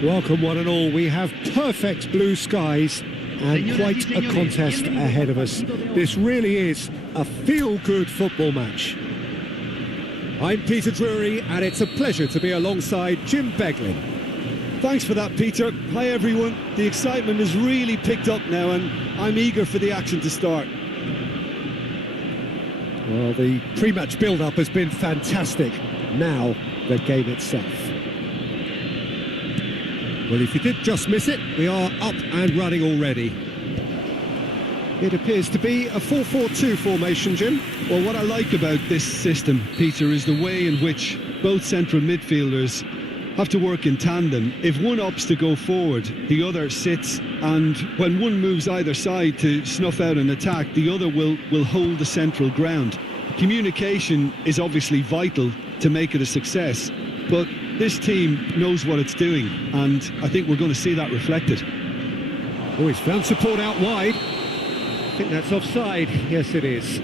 Welcome one and all. We have perfect blue skies and quite a contest ahead of us. This really is a feel-good football match. I'm Peter Drury and it's a pleasure to be alongside Jim Beglin. Thanks for that, Peter. Hi everyone. The excitement has really picked up now and I'm eager for the action to start. Well, the pre-match build-up has been fantastic. Now, the game itself. Well, if you did just miss it, we are up and running already. It appears to be a 4-4-2 formation, Jim. Well, what I like about this system, Peter, is the way in which both central midfielders have to work in tandem. If one opts to go forward, the other sits, and when one moves either side to snuff out an attack, the other will hold the central ground. Communication is obviously vital to make it a success, but this team knows what it's doing, and I think we're going to see that reflected. Oh, he's found support out wide. I think that's offside. Yes, it is.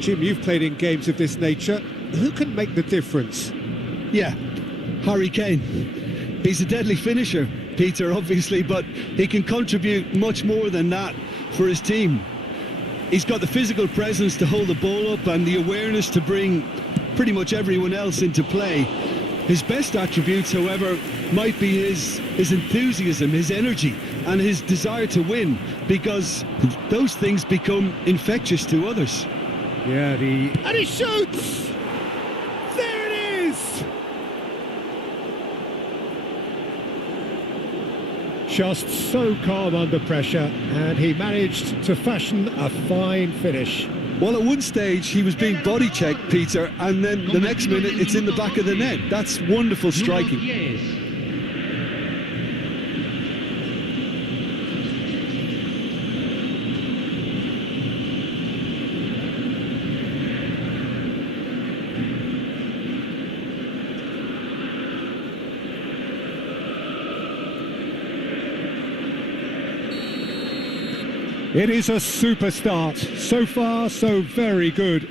Jim, you've played in games of this nature. Who can make the difference? Yeah, Harry Kane. He's a deadly finisher, Peter, obviously, but he can contribute much more than that for his team. He's got the physical presence to hold the ball up and the awareness to bring pretty much everyone else into play. His best attributes, however, might be his enthusiasm, his energy, and his desire to win, because those things become infectious to others. Yeah, and he shoots! There it is! Just so calm under pressure, and he managed to fashion a fine finish. Well, at one stage he was being body checked, Peter, and then the next minute it's in the back of the net. That's wonderful striking. It is a super start. So far, so very good.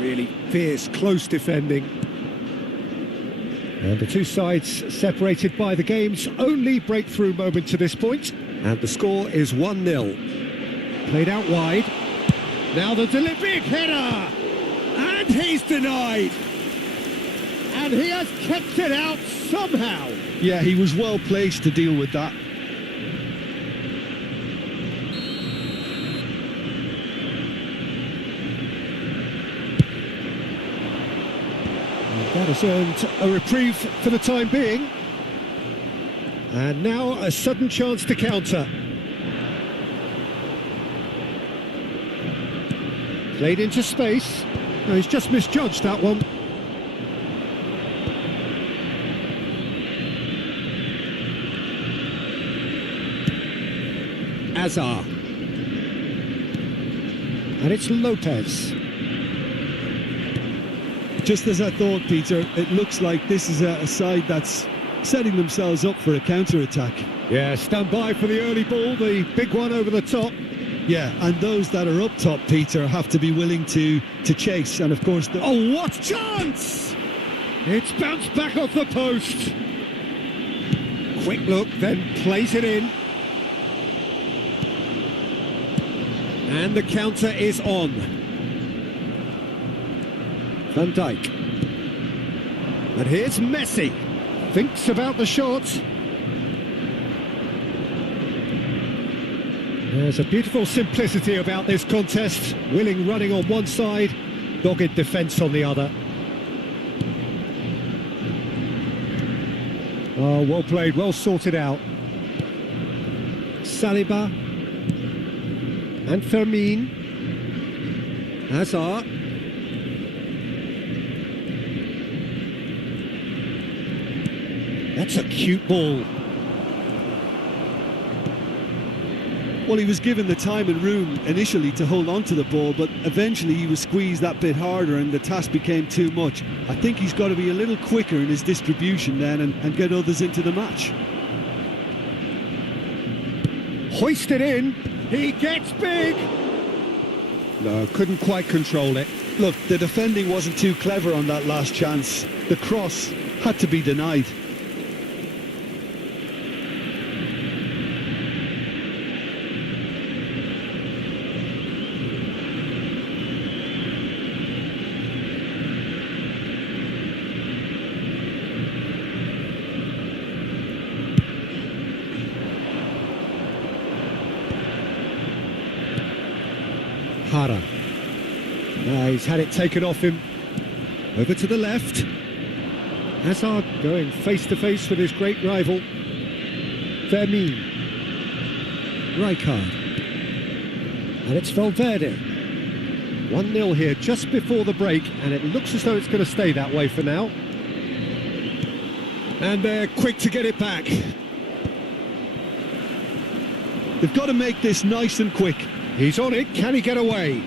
Really fierce, close defending. And the two sides separated by the game's only breakthrough moment to this point. And the score is 1-0. Played out wide. Now the delivery, header! And he's denied! And he has kept it out somehow. Yeah, he was well placed to deal with that. That has earned a reprieve for the time being. And now a sudden chance to counter. Played into space. No, he's just misjudged that one. Azar. And it's Lopez. Just as I thought, Peter, it looks like this is a side that's setting themselves up for a counter-attack. Yeah, stand by for the early ball, the big one over the top. Yeah, and those that are up top, Peter, have to be willing to chase. And of course... Oh, what chance! It's bounced back off the post. Quick look, then plays it in. And the counter is on. Van Dijk. And here's Messi. Thinks about the shot. There's a beautiful simplicity about this contest. Willing running on one side, dogged defence on the other. Oh, well played, well sorted out. Saliba. And Fermin. Hazard. That's a cute ball. Well, he was given the time and room initially to hold on to the ball, but eventually he was squeezed that bit harder and the task became too much. I think he's got to be a little quicker in his distribution then and get others into the match. Hoisted in. He gets big. No, couldn't quite control it. Look, the defending wasn't too clever on that last chance. The cross had to be denied. Hara. He's had it taken off him. Over to the left. Hazard going face to face with his great rival. Fermin. Rijkaard. And it's Valverde. 1-0 here just before the break, and it looks as though it's going to stay that way for now. And they're quick to get it back. They've got to make this nice and quick. He's on it, can he get away?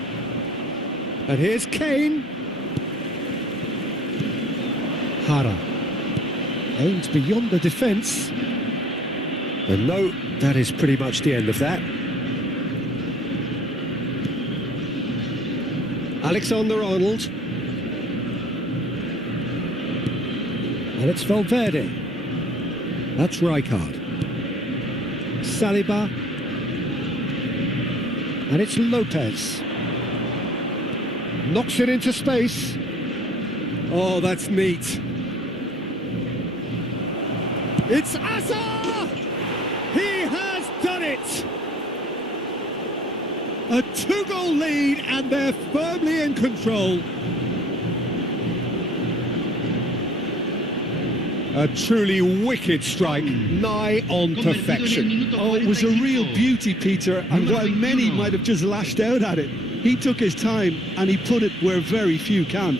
And here's Kane. Hara. Aims beyond the defence. And no, that is pretty much the end of that. Alexander-Arnold. And it's Valverde. That's Rijkaard. Saliba. And it's Lopez. Knocks it into space. Oh, that's neat. It's Azar! He has done it! A 2-goal lead, and they're firmly in control. A truly wicked strike, nigh on perfection. Oh, it was a real beauty, Peter, and while many might have just lashed out at it, he took his time and he put it where very few can.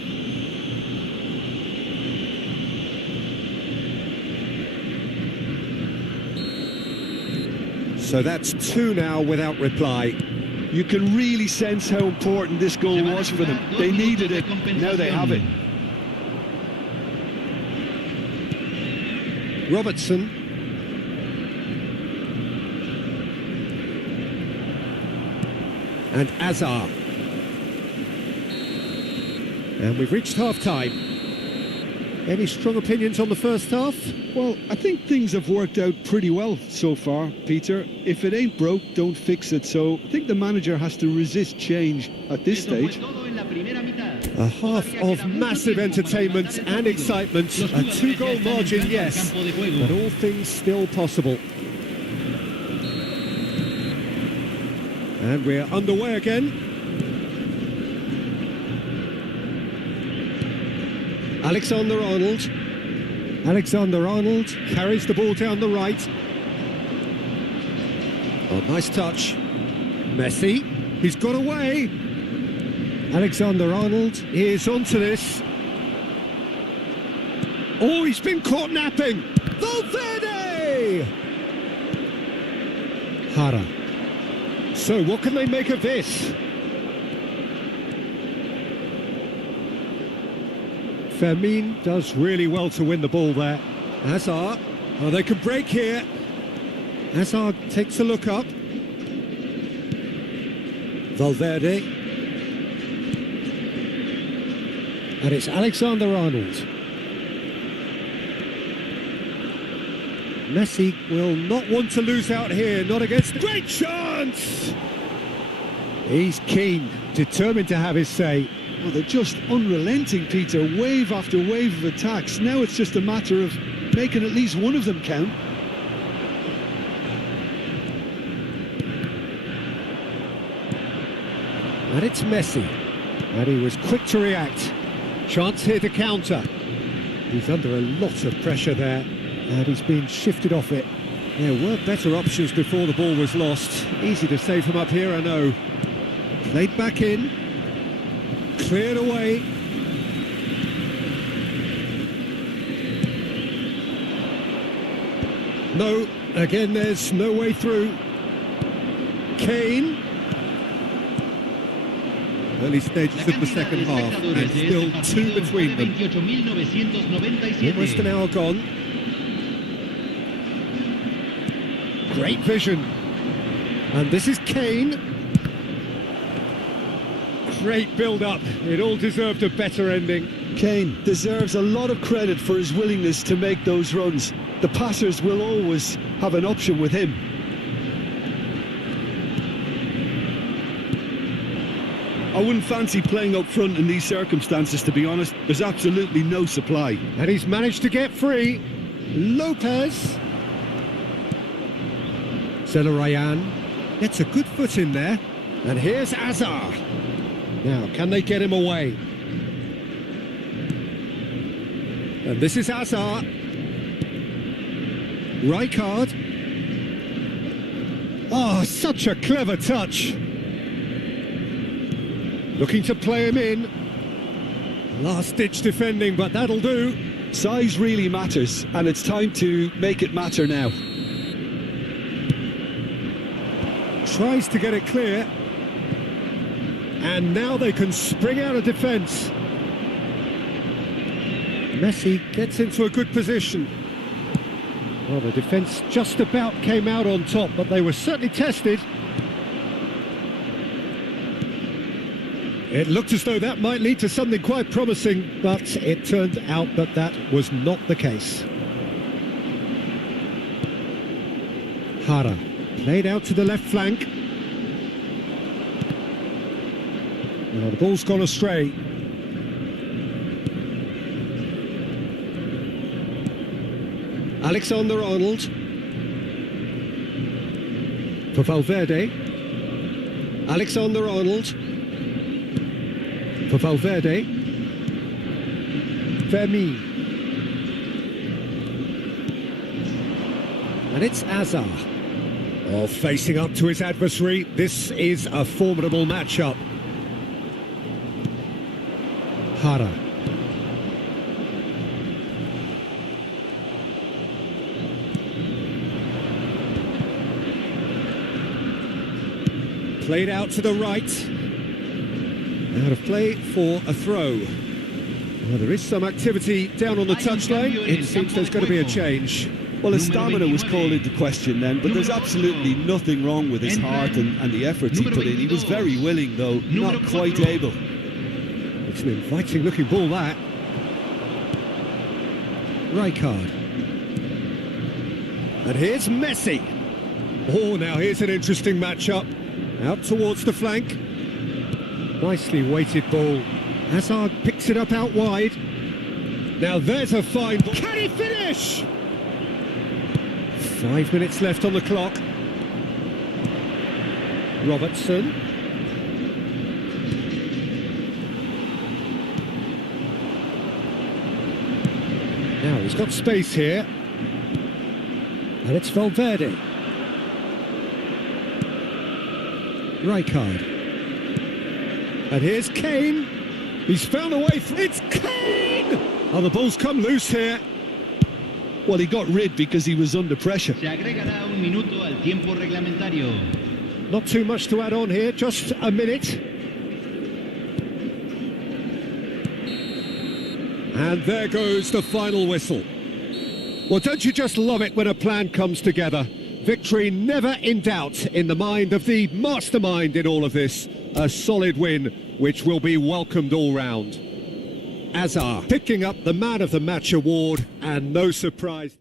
So that's 2 now without reply. You can really sense how important this goal was for them. They needed it, now they have it. Robertson. And Azar. And we've reached half-time. Any strong opinions on the first half? Well, I think things have worked out pretty well so far, Peter. If it ain't broke, don't fix it. So I think the manager has to resist change at this stage. A half of massive entertainment and excitement. A 2-goal margin, yes, but all things still possible. And we're underway again. Alexander-Arnold. Alexander-Arnold carries the ball down the right. Oh, nice touch. Messi. He's got away. Alexander-Arnold is onto this. Oh, he's been caught napping. Valverde! Jara. So what can they make of this? Fermin does really well to win the ball there. Hazard. Oh, they can break here. Hazard takes a look up. Valverde. And it's Alexander-Arnold. Messi will not want to lose out here, not against... Great chance! He's keen, determined to have his say. Well, they're just unrelenting, Peter, wave after wave of attacks. Now it's just a matter of making at least one of them count. And it's Messi. And he was quick to react. Chance here to counter. He's under a lot of pressure there. And he's been shifted off it. There were better options before the ball was lost. Easy to say from up here, I know. Played back in. Cleared away. No, again there's no way through. Kane. Early stages of the second half, and still two between them. Almost an hour gone. Great vision. And this is Kane. Great build-up. It all deserved a better ending. Kane deserves a lot of credit for his willingness to make those runs. The passers will always have an option with him. I wouldn't fancy playing up front in these circumstances, to be honest. There's absolutely no supply. And he's managed to get free. Lopez. Zelarayan gets a good foot in there. And here's Hazard. Now, can they get him away? And this is Hazard. Rijkaard. Oh, such a clever touch. Looking to play him in. Last-ditch defending, but that'll do. Size really matters, and it's time to make it matter now. Tries to get it clear. And now they can spring out of defence. Messi gets into a good position. Well, the defence just about came out on top, but they were certainly tested. It looked as though that might lead to something quite promising, but it turned out that that was not the case. Jara played out to the left flank. Now the ball's gone astray. Alexander-Arnold for Valverde. Alexander-Arnold for Valverde. Fermin. And it's Hazard. Oh, facing up to his adversary. This is a formidable matchup. Jara. Played out to the right. Out of play for a throw. Well, there is some activity down on the touchline. It seems there's going to be a change. Well, his stamina was called into question then, but there's absolutely nothing wrong with his heart and the efforts he put in. He was very willing, though, not quite able. It's an inviting looking ball, that. Rijkaard. And here's Messi. Oh, now here's an interesting matchup. Out towards the flank. Nicely weighted ball. Hazard picks it up out wide. Now there's a fine ball. Can he finish? 5 minutes left on the clock. Robertson. Now he's got space here. And it's Valverde. Rijkaard. And here's Kane. He's found a way through. It's Kane! Oh, the ball's come loose here. Well, he got rid because he was under pressure. Se agregará un minuto al tiempo reglamentario. Not too much to add on here, just a minute. And there goes the final whistle. Well, don't you just love it when a plan comes together? Victory never in doubt in the mind of the mastermind in all of this. A solid win, which will be welcomed all round. Azar picking up the Man of the Match award, and no surprise.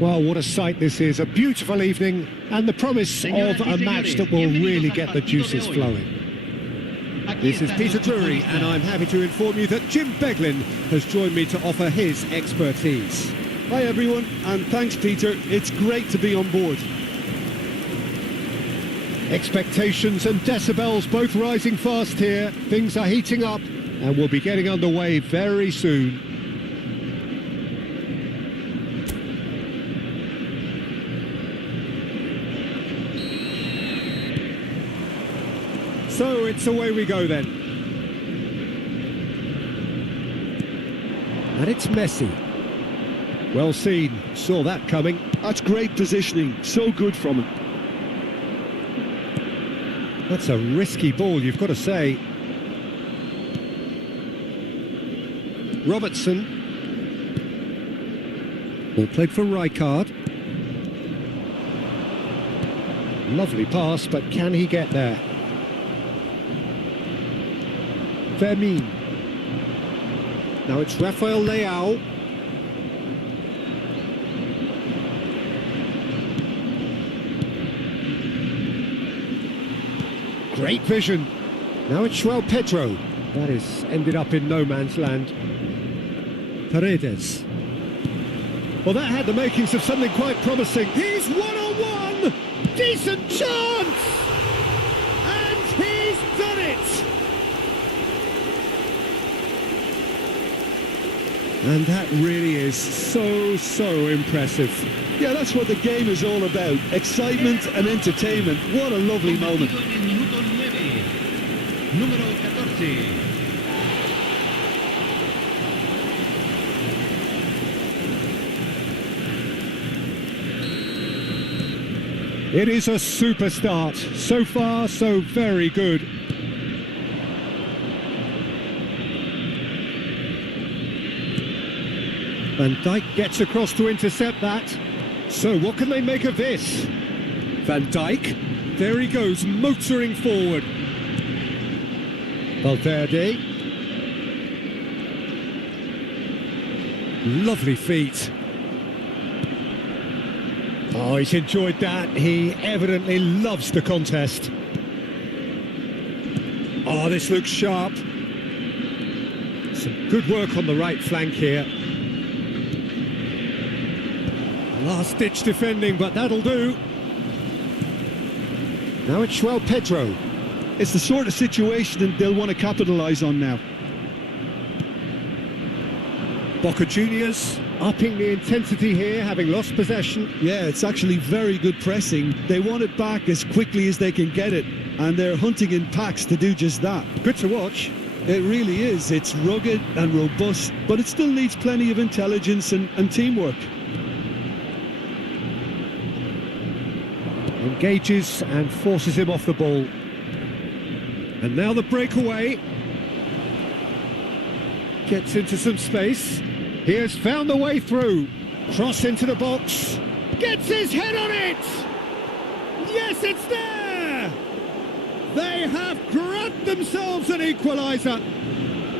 Well, what a sight this is. A beautiful evening and the promise of a match that will really get the juices flowing. This is Peter Drury, and I'm happy to inform you that Jim Beglin has joined me to offer his expertise. Hi everyone, and thanks Peter. It's great to be on board. Expectations and decibels both rising fast here. Things are heating up and we'll be getting underway very soon. So it's away we go then. And it's Messi. Well seen, saw that coming. That's great positioning, so good from him. That's a risky ball, you've got to say. Robertson. Ball played for Rijkaard. Lovely pass, but can he get there? Fermin. Now it's Rafael Leao. Great vision. Now it's João Pedro. That is ended up in no man's land. Paredes. Well, that had the makings of something quite promising. He's one-on-one! Decent chance! And he's done it! And that really is so impressive. Yeah, that's what the game is all about. Excitement and entertainment. What a lovely moment. It is a super start. So far, so very good. Van Dijk gets across to intercept that. So what can they make of this? Van Dijk. There he goes, motoring forward. Valverde. Lovely feet. Oh, he's enjoyed that. He evidently loves the contest. Oh, this looks sharp. Some good work on the right flank here. Last-ditch defending, but that'll do. Now it's João Pedro. It's the sort of situation that they'll want to capitalise on now. Boca Juniors upping the intensity here, having lost possession. Yeah, it's actually very good pressing. They want it back as quickly as they can get it, and they're hunting in packs to do just that. Good to watch. It really is. It's rugged and robust, but it still needs plenty of intelligence and teamwork. Engages and forces him off the ball. And now the breakaway. Gets into some space. He has found the way through. Cross into the box. Gets his head on it! Yes, it's there! They have grabbed themselves an equaliser.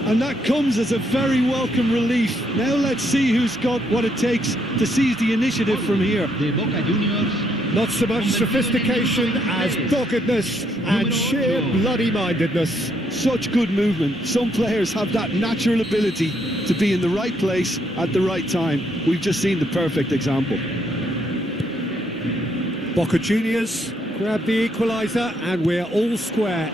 And that comes as a very welcome relief. Now let's see who's got what it takes to seize the initiative from here. De Boca Juniors. Not so much sophistication as doggedness and sheer bloody-mindedness. Such good movement. Some players have that natural ability to be in the right place at the right time. We've just seen the perfect example. Boca Juniors grab the equaliser and we're all square.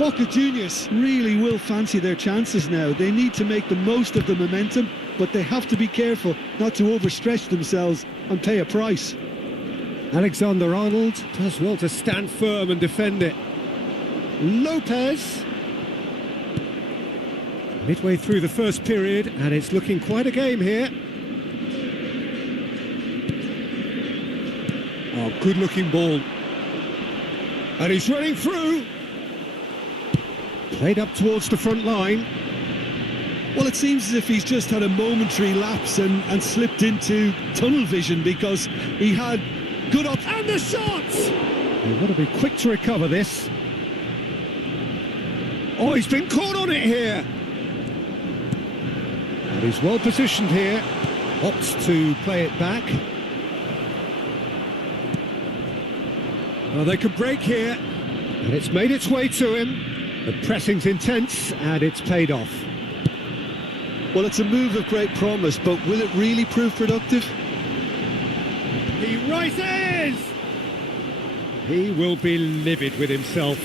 Boca Juniors really will fancy their chances now. They need to make the most of the momentum, but they have to be careful not to overstretch themselves and pay a price. Alexander-Arnold does well to stand firm and defend it. Lopez. Midway through the first period, and it's looking quite a game here. Oh, good-looking ball. And he's running through. Played up towards the front line. Well, it seems as if he's just had a momentary lapse and slipped into tunnel vision, because he had good up and the shot! They've got to be quick to recover this. Oh, he's been caught on it here. And he's well positioned here. Opts to play it back. Well, they could break here. And it's made its way to him. The pressing's intense and it's paid off. Well, it's a move of great promise, but will it really prove productive? He rises! He will be livid with himself.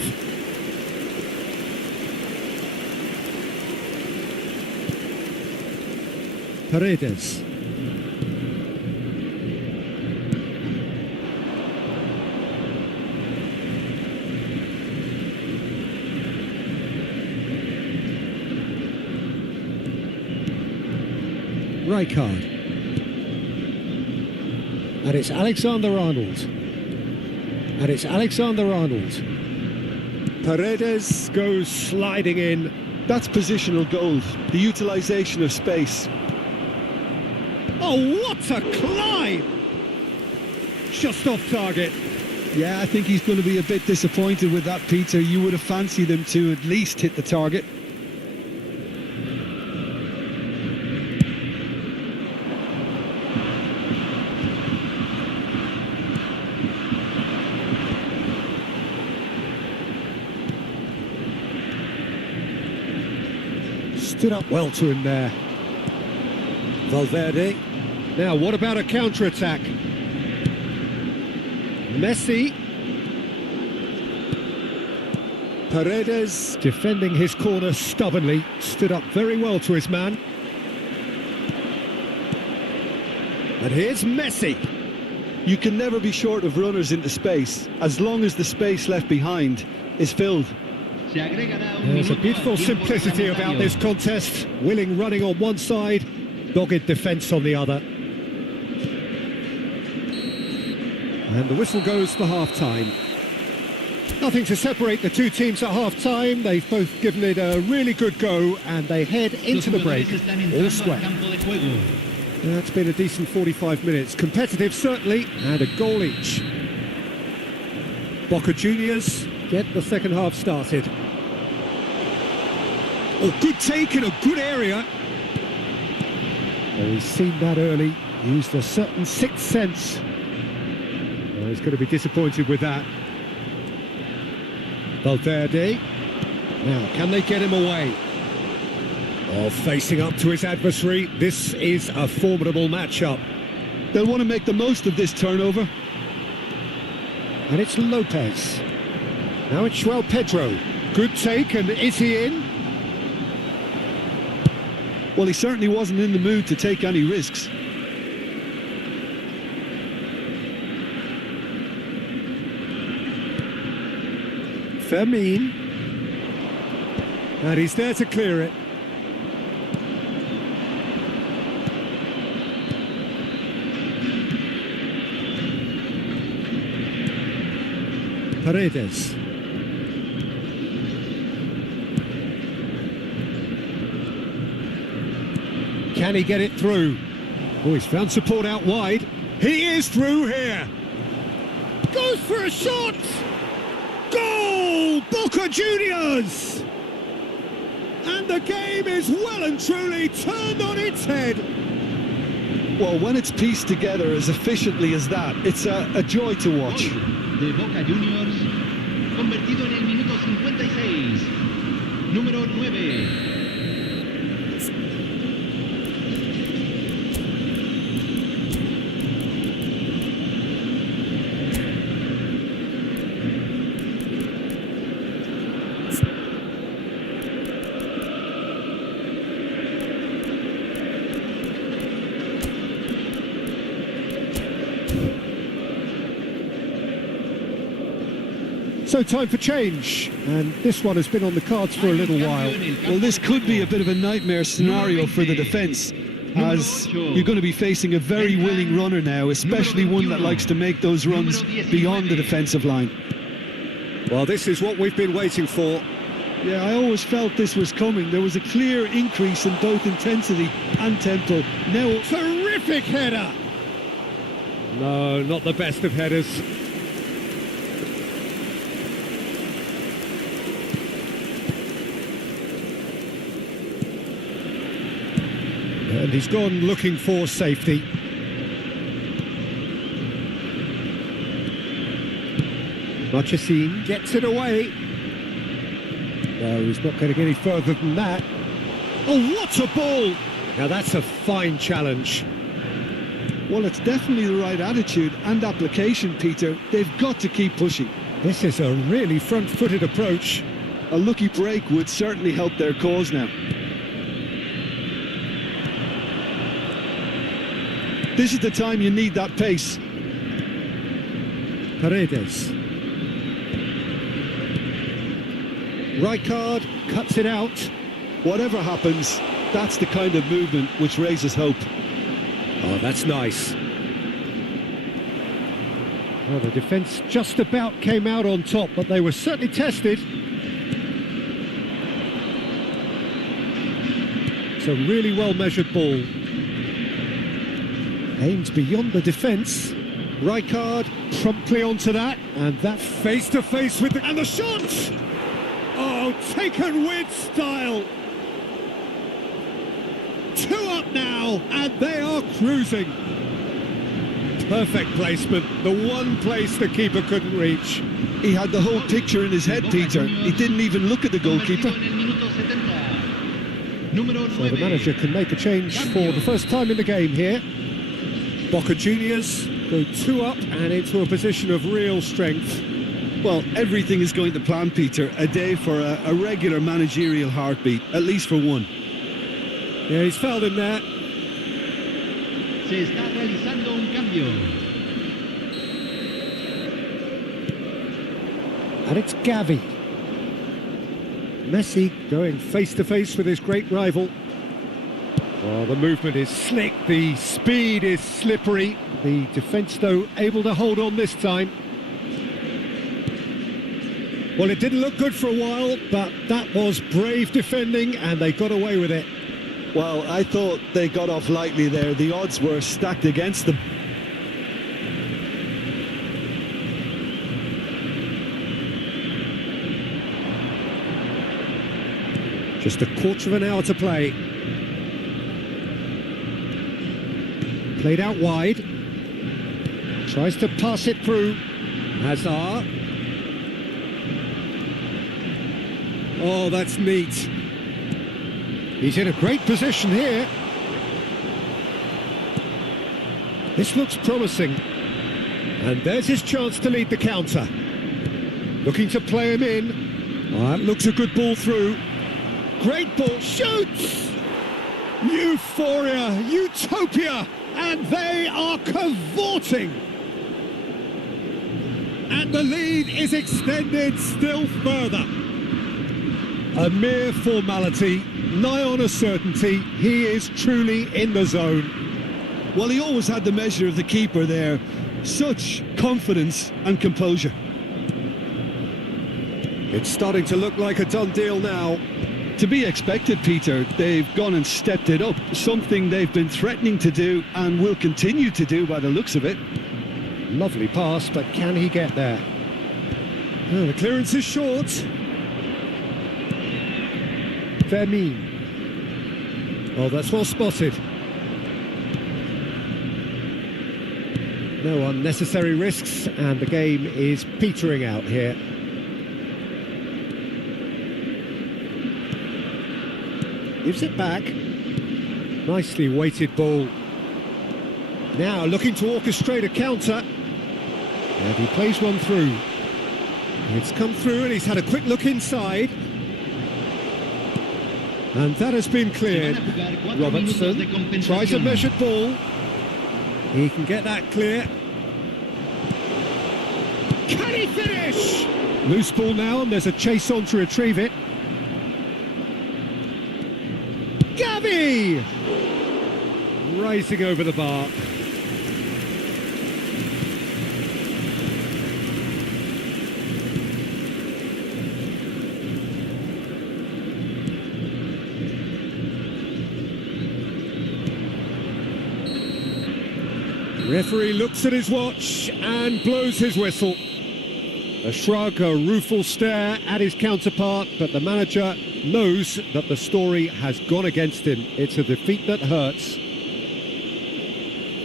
Paredes. Rijkaard. And it's Alexander-Arnold. And it's Alexander-Arnold. Paredes goes sliding in. That's positional gold, the utilisation of space. Oh, what a climb! Just off target. Yeah, I think he's going to be a bit disappointed with that, Peter. You would have fancied him to at least hit the target. Stood up well to him there. Valverde. Now, what about a counter-attack? Messi. Paredes defending his corner stubbornly. Stood up very well to his man. And here's Messi. You can never be short of runners into space, as long as the space left behind is filled. There's a beautiful simplicity about this contest. Willing running on one side, dogged defence on the other. And the whistle goes for half-time. Nothing to separate the two teams at half-time. They've both given it a really good go, and they head into the break all square. That's been a decent 45 minutes. Competitive, certainly, and a goal each. Boca Juniors get the second half started. Oh, good take in a good area. Oh, he's seen that early, used a certain sixth sense. Oh, he's going to be disappointed with that. Valverde. Now, can they get him away? Oh, facing up to his adversary. This is a formidable matchup. They'll want to make the most of this turnover. And it's Lopez. Now it's João Pedro. Good take, and is he in? Well, he certainly wasn't in the mood to take any risks. Fermin. And he's there to clear it. Paredes. Can he get it through? Oh, he's found support out wide. He is through here. Goes for a shot. Goal! Boca Juniors! And the game is well and truly turned on its head. Well, when it's pieced together as efficiently as that, it's a joy to watch. De Boca Juniors, convertido en el minuto 56. Número 9. So time for change, and this one has been on the cards for a little while. Well, this could be a bit of a nightmare scenario for the defence, as you're going to be facing a very willing runner now, especially one that likes to make those runs beyond the defensive line. Well, this is what we've been waiting for. Yeah, I always felt this was coming. There was a clear increase in both intensity and tempo. Now, terrific header! No, not the best of headers. And he's gone looking for safety. Marchesín gets it away. No, he's not going to get any further than that. Oh, what a ball! Now that's a fine challenge. Well, it's definitely the right attitude and application, Peter. They've got to keep pushing. This is a really front-footed approach. A lucky break would certainly help their cause now. This is the time you need that pace. Paredes. Rijkaard cuts it out. Whatever happens, that's the kind of movement which raises hope. Oh, that's nice. Well, the defence just about came out on top, but they were certainly tested. It's a really well-measured ball. Aims beyond the defence. Rijkaard promptly onto that, and that face-to-face with the... And the shot! Oh, taken with style. 2 up now, and they are cruising. Perfect placement, the one place the keeper couldn't reach. He had the whole picture in his head, Peter. He didn't even look at the goalkeeper. So the manager can make a change for the first time in the game here. Boca Juniors go 2 up and into a position of real strength. Well, everything is going to plan, Peter. A day for a regular managerial heartbeat, at least for one. Yeah, he's fouled him there. Se está realizando un cambio. And it's Gavi. Messi going face-to-face with his great rival. Oh, the movement is slick, the speed is slippery. The defence, though, able to hold on this time. Well, it didn't look good for a while, but that was brave defending, and they got away with it. Well, I thought they got off lightly there. The odds were stacked against them. Just a quarter of an hour to play. Played out wide. Tries to pass it through. Hazard. Oh, that's neat. He's in a great position here. This looks promising. And there's his chance to lead the counter. Looking to play him in. Oh, that looks a good ball through. Great ball, shoots! Euphoria, utopia, and they are cavorting. And the lead is extended still further. A mere formality, nigh on a certainty, he is truly in the zone. Well, he always had the measure of the keeper there. Such confidence and composure. It's starting to look like a done deal now. To be expected, Peter. They've gone and stepped it up, something they've been threatening to do and will continue to do by the looks of it. Lovely pass, but can he get there? Oh, the clearance is short. Vermeer. Oh, that's well spotted. No unnecessary risks, and the game is petering out here. Gives it back. Nicely weighted ball. Now looking to orchestrate a counter. And he plays one through. It's come through and he's had a quick look inside. And that has been cleared. Robertson tries a measured ball. He can get that clear. Can he finish? Loose ball now and there's a chase on to retrieve it. Gavi! Rising over the bar. Referee looks at his watch and blows his whistle. A shrug, a rueful stare at his counterpart, but the manager knows that the story has gone against him. It's a defeat that hurts.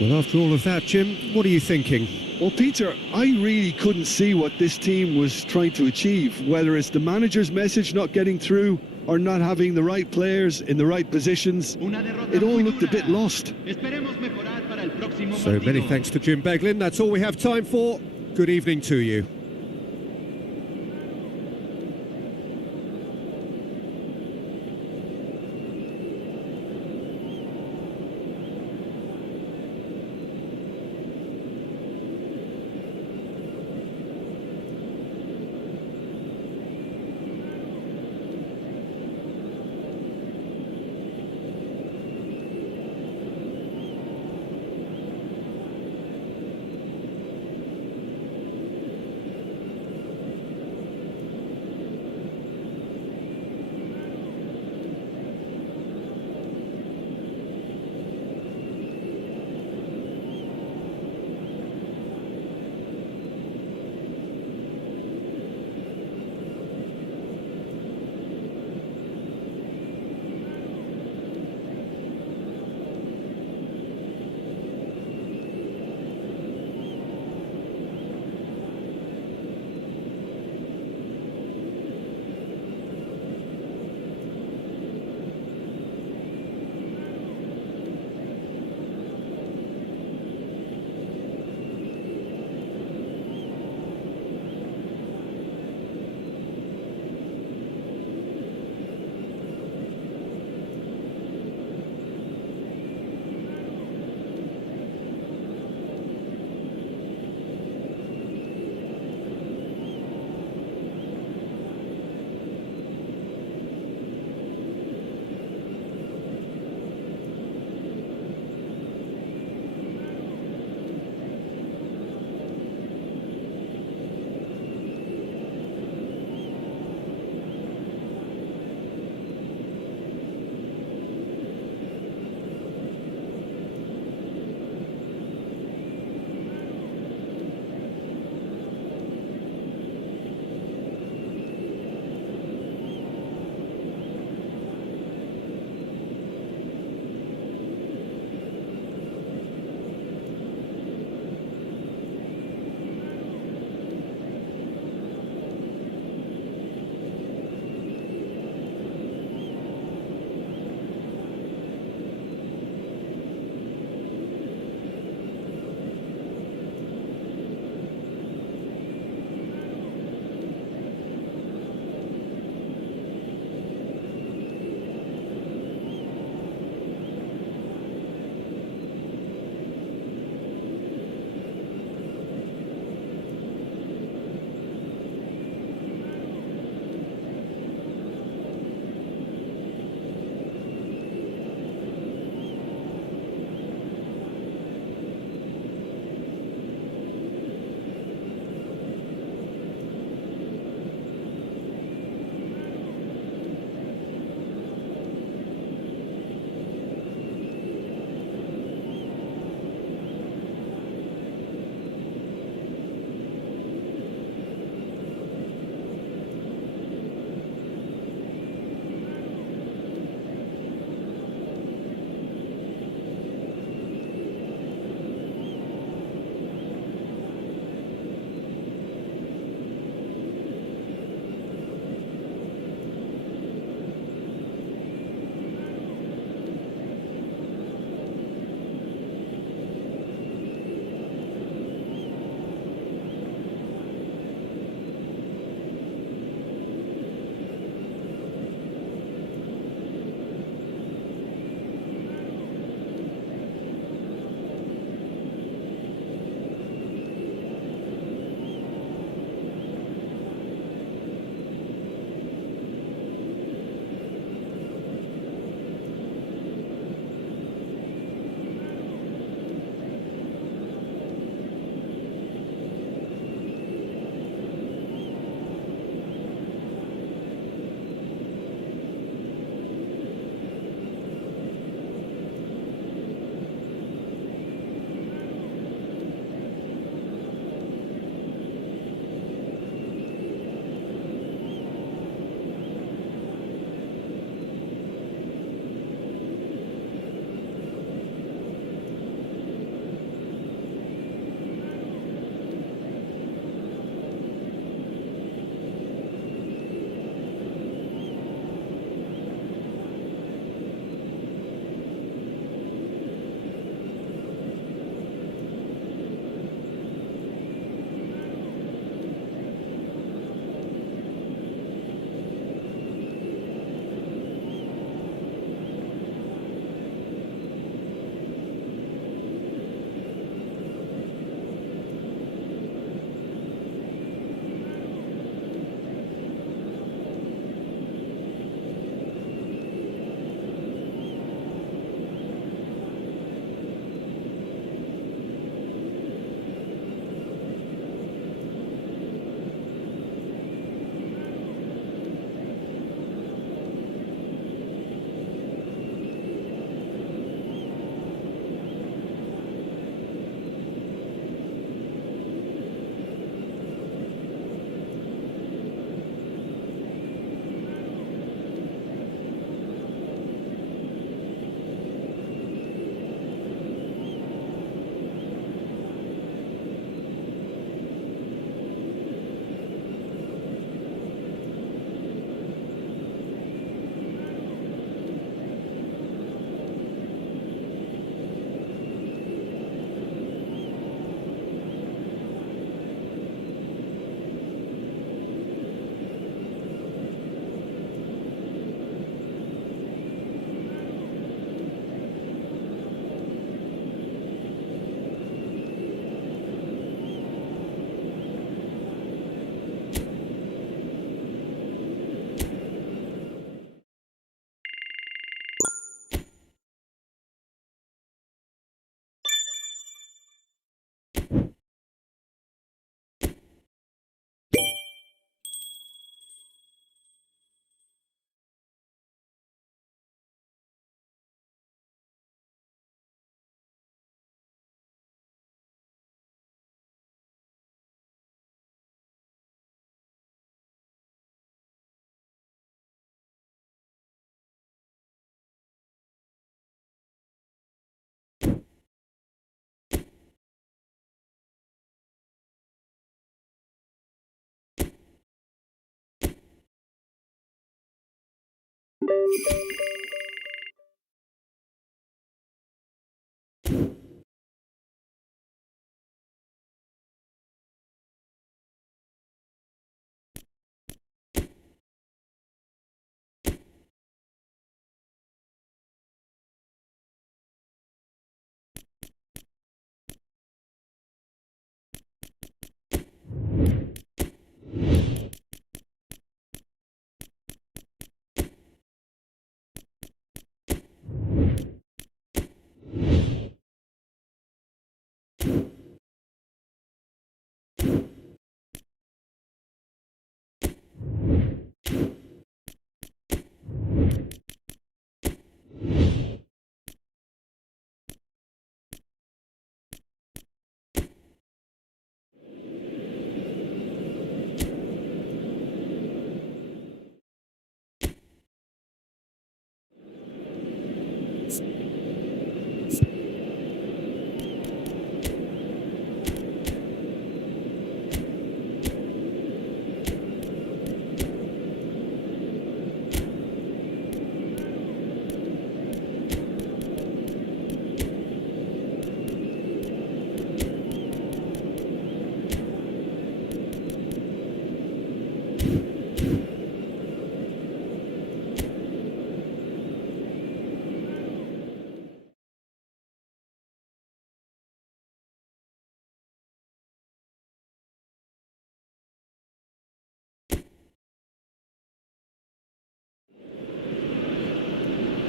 Well, after all of that, Jim, what are you thinking? Well, Peter, I really couldn't see what this team was trying to achieve, whether it's the manager's message not getting through or not having the right players in the right positions. It all looked a bit lost. So many thanks to Jim Beglin. That's all we have time for. Good evening to you.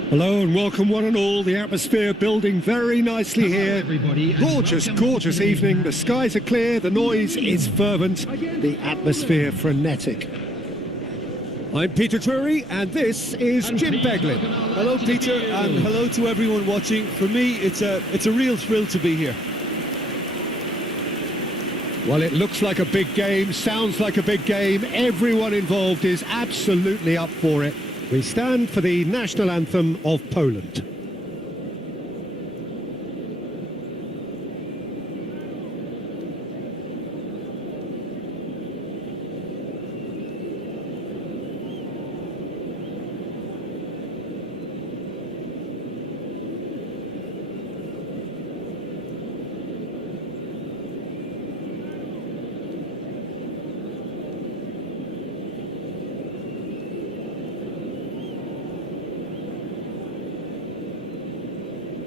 Hello and welcome one and all. The atmosphere building very nicely here. Everybody, and Gorgeous, welcome gorgeous to the evening. The skies are clear, the noise is fervent, the atmosphere frenetic. I'm Peter Drury and this is Jim Beglin. Hello, Peter, and hello to everyone watching. For me, it's a real thrill to be here. Well, it looks like a big game, sounds like a big game. Everyone involved is absolutely up for it. We stand for the national anthem of Poland.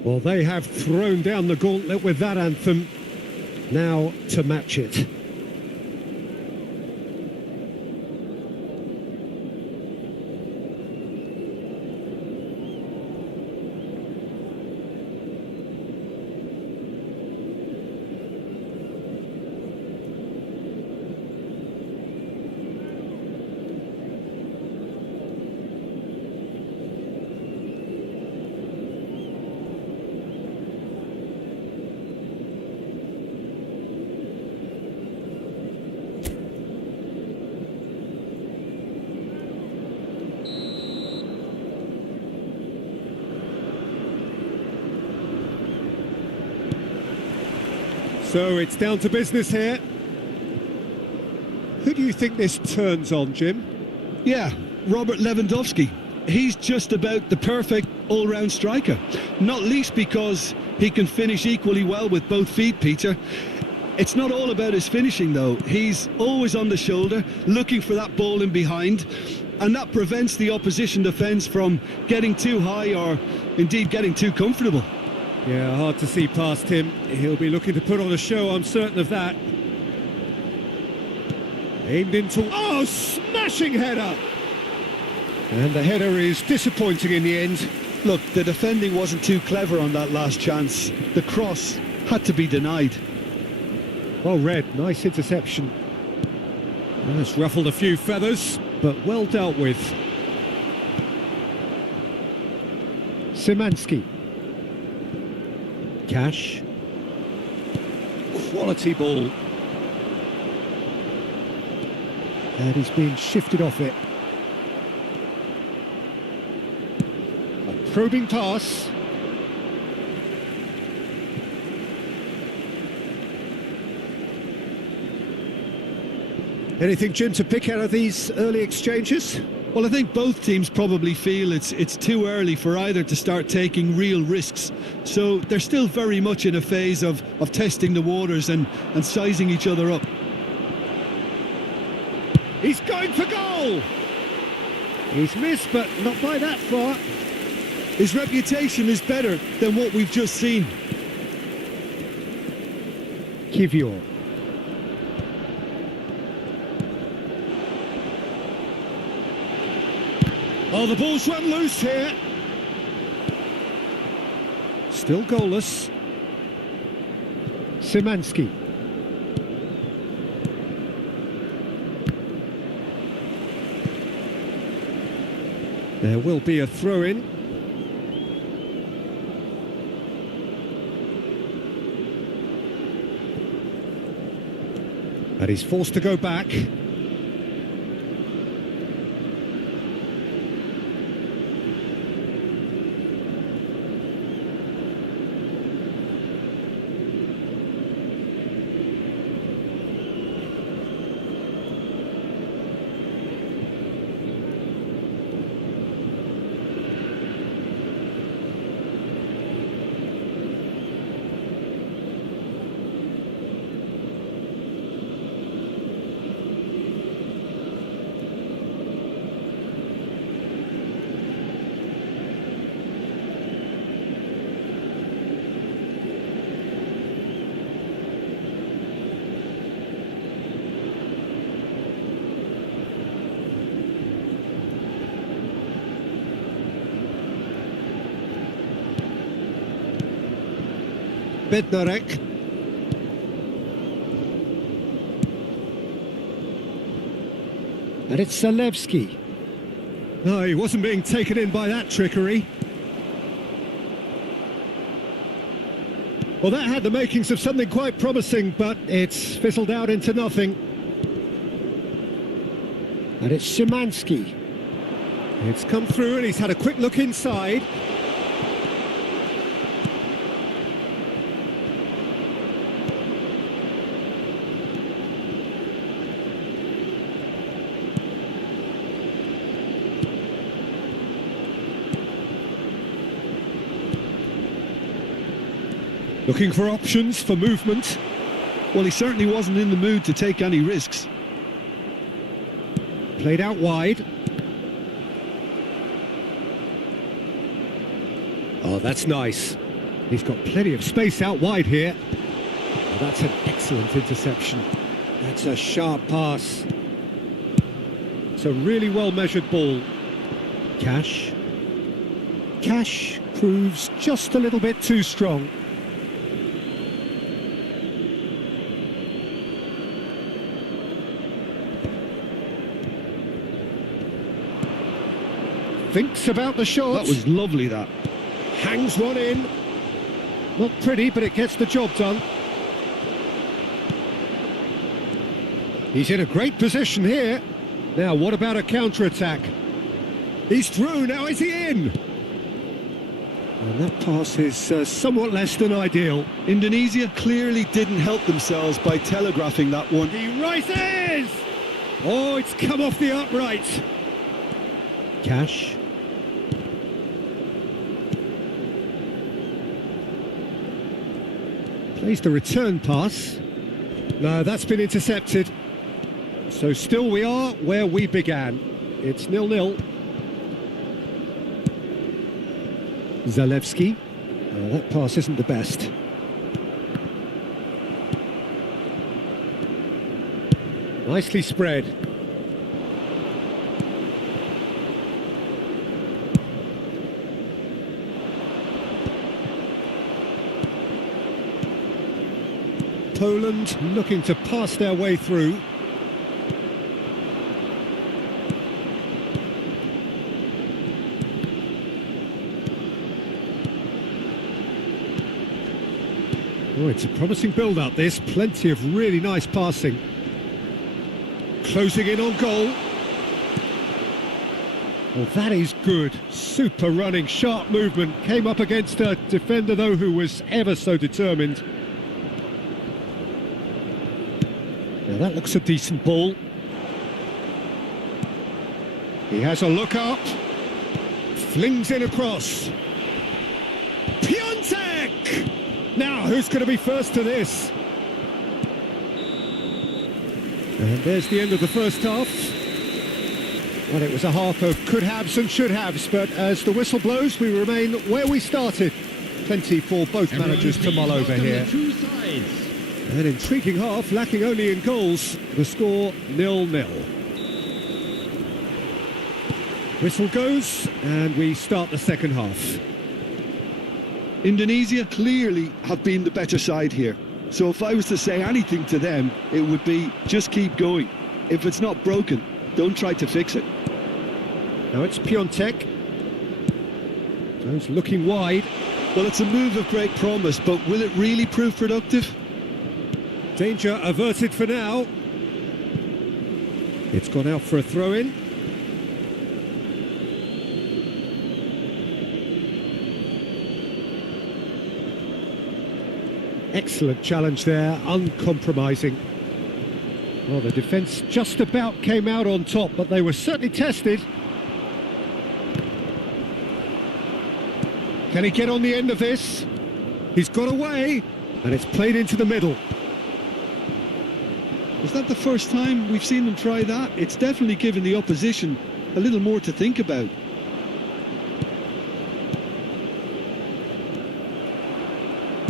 Well, they have thrown down the gauntlet with that anthem. Now to match it. So it's down to business here. Who do you think this turns on, Jim? Yeah, Robert Lewandowski. He's just about the perfect all-round striker. Not least because he can finish equally well with both feet, Peter. It's not all about his finishing, though. He's always on the shoulder, looking for that ball in behind, and that prevents the opposition defence from getting too high or indeed getting too comfortable. Yeah, hard to see past him. He'll be looking to put on a show, I'm certain of that. Aimed into... Oh, smashing header! And the header is disappointing in the end. Look, the defending wasn't too clever on that last chance. The cross had to be denied. Well read, nice interception. That's ruffled a few feathers, but well dealt with. Szymanski. Cash. Quality ball. And he's being shifted off it. A probing pass. Anything, Jim, to pick out of these early exchanges? Well, I think both teams probably feel it's too early for either to start taking real risks. So they're still very much in a phase of testing the waters and sizing each other up. He's going for goal! He's missed, but not by that far. His reputation is better than what we've just seen. Kivior. Oh, the ball's run loose here. Still goalless. Szymanski. There will be a throw-in. And he's forced to go back. Bednarek. And it's Zalewski. No, he wasn't being taken in by that trickery. Well, that had the makings of something quite promising, but it's fizzled out into nothing. And it's Szymanski. It's come through and he's had a quick look inside. Looking for options for movement. Well, he certainly wasn't in the mood to take any risks. Played out wide. Oh, that's nice. He's got plenty of space out wide here. Oh, that's an excellent interception. That's a sharp pass. It's a really well-measured ball. Cash. Cash proves just a little bit too strong. Thinks about the shot. That was lovely, that. Hangs one in. Not pretty, but it gets the job done. He's in a great position here. Now, what about a counter-attack? He's through, now is he in? And that pass is somewhat less than ideal. Indonesia clearly didn't help themselves by telegraphing that one. He rises! Oh, it's come off the upright. Cash. Plays the return pass. No, that's been intercepted. So still we are where we began. It's 0-0. Zalewski. That pass isn't the best. Nicely spread. Poland looking to pass their way through. Oh, it's a promising build-up, this. Plenty of really nice passing. Closing in on goal. Oh, that is good. Super running, sharp movement. Came up against a defender, though, who was ever so determined. Now that looks a decent ball. He has a look up. Flings in across. Piontek! Now, who's going to be first to this? And there's the end of the first half. Well, it was a half of could-haves and should-haves, but as the whistle blows, we remain where we started. Plenty for both managers to mull over here. An intriguing half, lacking only in goals. The score 0-0. Whistle goes, and we start the second half. Indonesia clearly have been the better side here. So if I was to say anything to them, it would be just keep going. If it's not broken, don't try to fix it. Now it's Piontek. Goes looking wide. Well, it's a move of great promise, but will it really prove productive? Danger averted for now. It's gone out for a throw-in. Excellent challenge there, uncompromising. Well, the defence just about came out on top, but they were certainly tested. Can he get on the end of this? He's got away, and it's played into the middle. Is that the first time we've seen them try that? It's definitely given the opposition a little more to think about.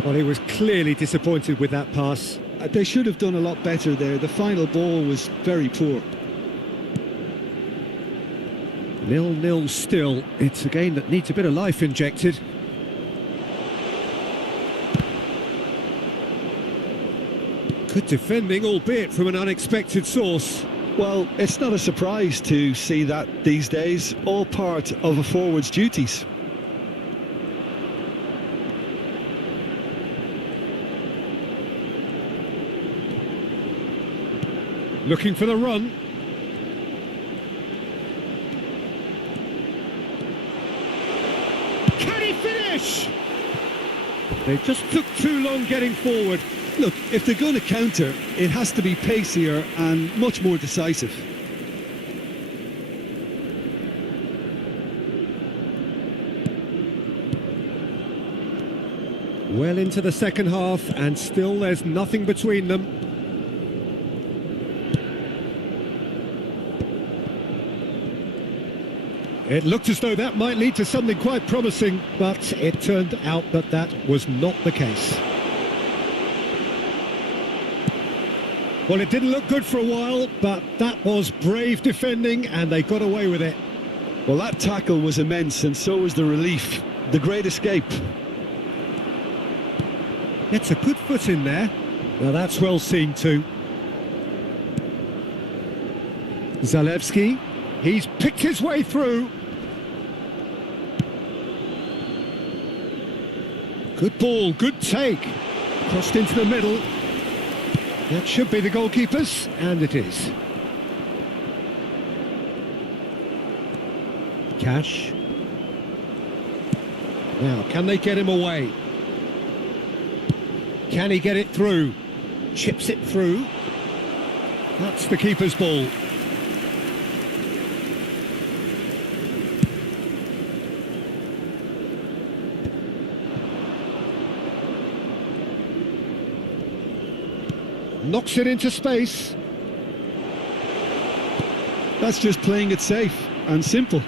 Well, he was clearly disappointed with that pass. They should have done a lot better there. The final ball was very poor. 0-0 still. It's a game that needs a bit of life injected. Good defending, albeit from an unexpected source. Well, it's not a surprise to see that these days, all part of a forward's duties. Looking for the run. Can he finish? They just took too long getting forward. Look, if they're going to counter, it has to be pacier and much more decisive. Well into the second half, and still there's nothing between them. It looked as though that might lead to something quite promising, but it turned out that that was not the case. Well, it didn't look good for a while, but that was brave defending, and they got away with it. Well, that tackle was immense, and so was the relief. The great escape. Gets a good foot in there. Now that's well seen too. Zalewski, he's picked his way through. Good ball, good take. Crossed into the middle. That should be the goalkeeper's, and it is. Cash. Now, can they get him away? Can he get it through? Chips it through. That's the keeper's ball. Knocks it into space. That's just playing it safe and simple.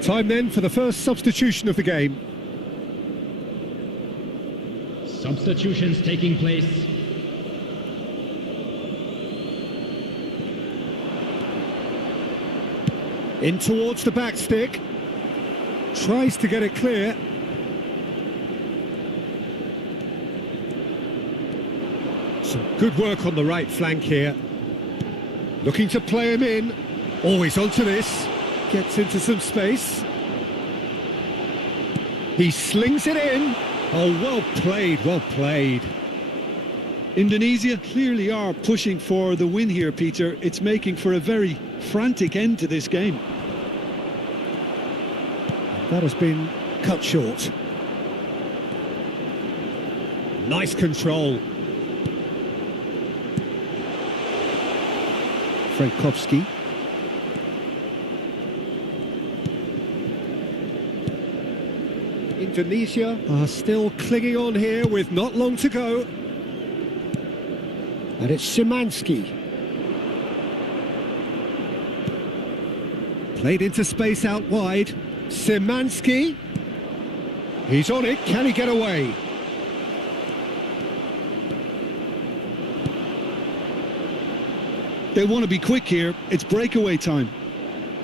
Time then for the first substitution of the game. Substitutions taking place. In towards the back stick. Tries to get it clear. Some good work on the right flank here. Looking to play him in. Always onto this. Gets into some space. He slings it in. Oh, well played, well played. Indonesia clearly are pushing for the win here, Peter. It's making for a very frantic end to this game. That has been cut short. Nice control. Frankowski. Indonesia are still clinging on here with not long to go. And it's Szymanski. Played into space out wide. Szymanski. He's on it. Can he get away? They want to be quick here. It's breakaway time.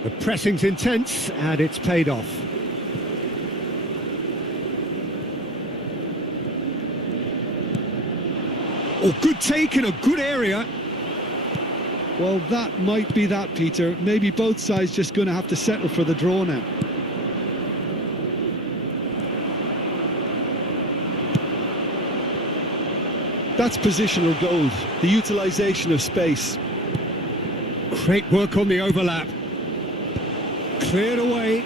The pressing's intense and it's paid off. Oh, good take in a good area. Well, that might be that, Peter. Maybe both sides just going to have to settle for the draw now. That's positional gold, the utilisation of space. Great work on the overlap. Cleared away.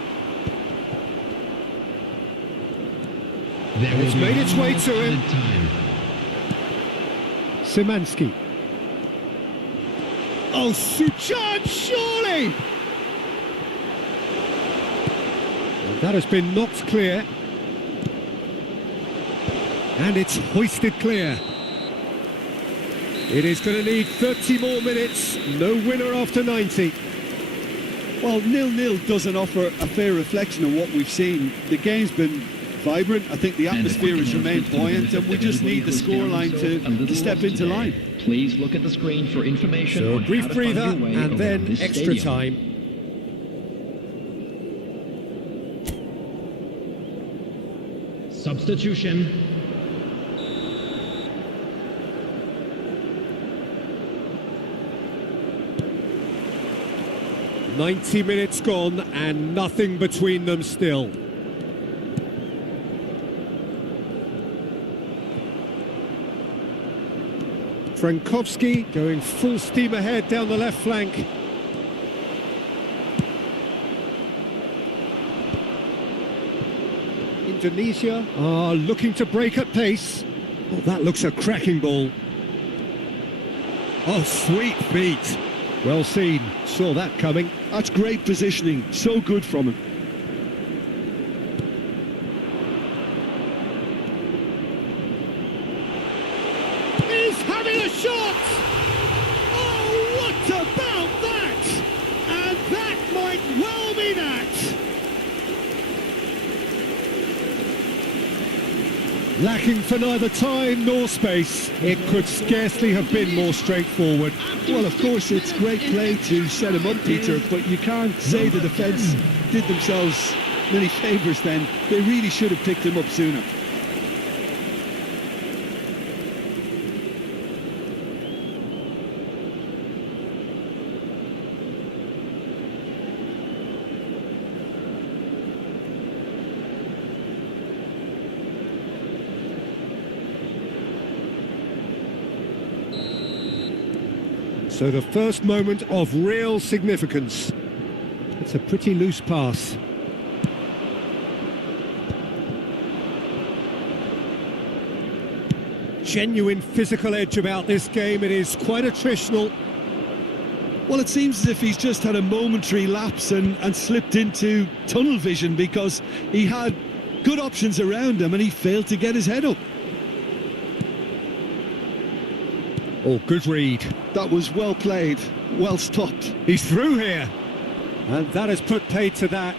It's made its way to him. Szymanski. Oh, Suchan, surely! And that has been knocked clear. And it's hoisted clear. It is going to need 30 more minutes. No winner after 90. Well, 0-0 doesn't offer a fair reflection of what we've seen. The game's been vibrant. I think the atmosphere has remained buoyant, and we just need the scoreline to step into line. Please look at the screen for information. So a on brief how to find breather your way and then around this extra stadium. time. Substitution. "90 minutes gone and nothing between them still." Frankowski going full steam ahead down the left flank. Indonesia are looking to break at pace. Oh, that looks a cracking ball. Oh, sweet feet. Well seen. Saw that coming. That's great positioning. So good from him. He's having a shot! Oh, what about that? And that might well be that! Lacking for neither time nor space, it could scarcely have been more straightforward. Well, of course, it's great play to set him up, Peter, but you can't say the defence did themselves many favours then. They really should have picked him up sooner. So the first moment of real significance. It's a pretty loose pass. Genuine physical edge about this game. It is quite attritional. Well, it seems as if he's just had a momentary lapse and slipped into tunnel vision, because he had good options around him and he failed to get his head up. Oh, good read. That was well played, well stopped. He's through here. And that has put paid to that.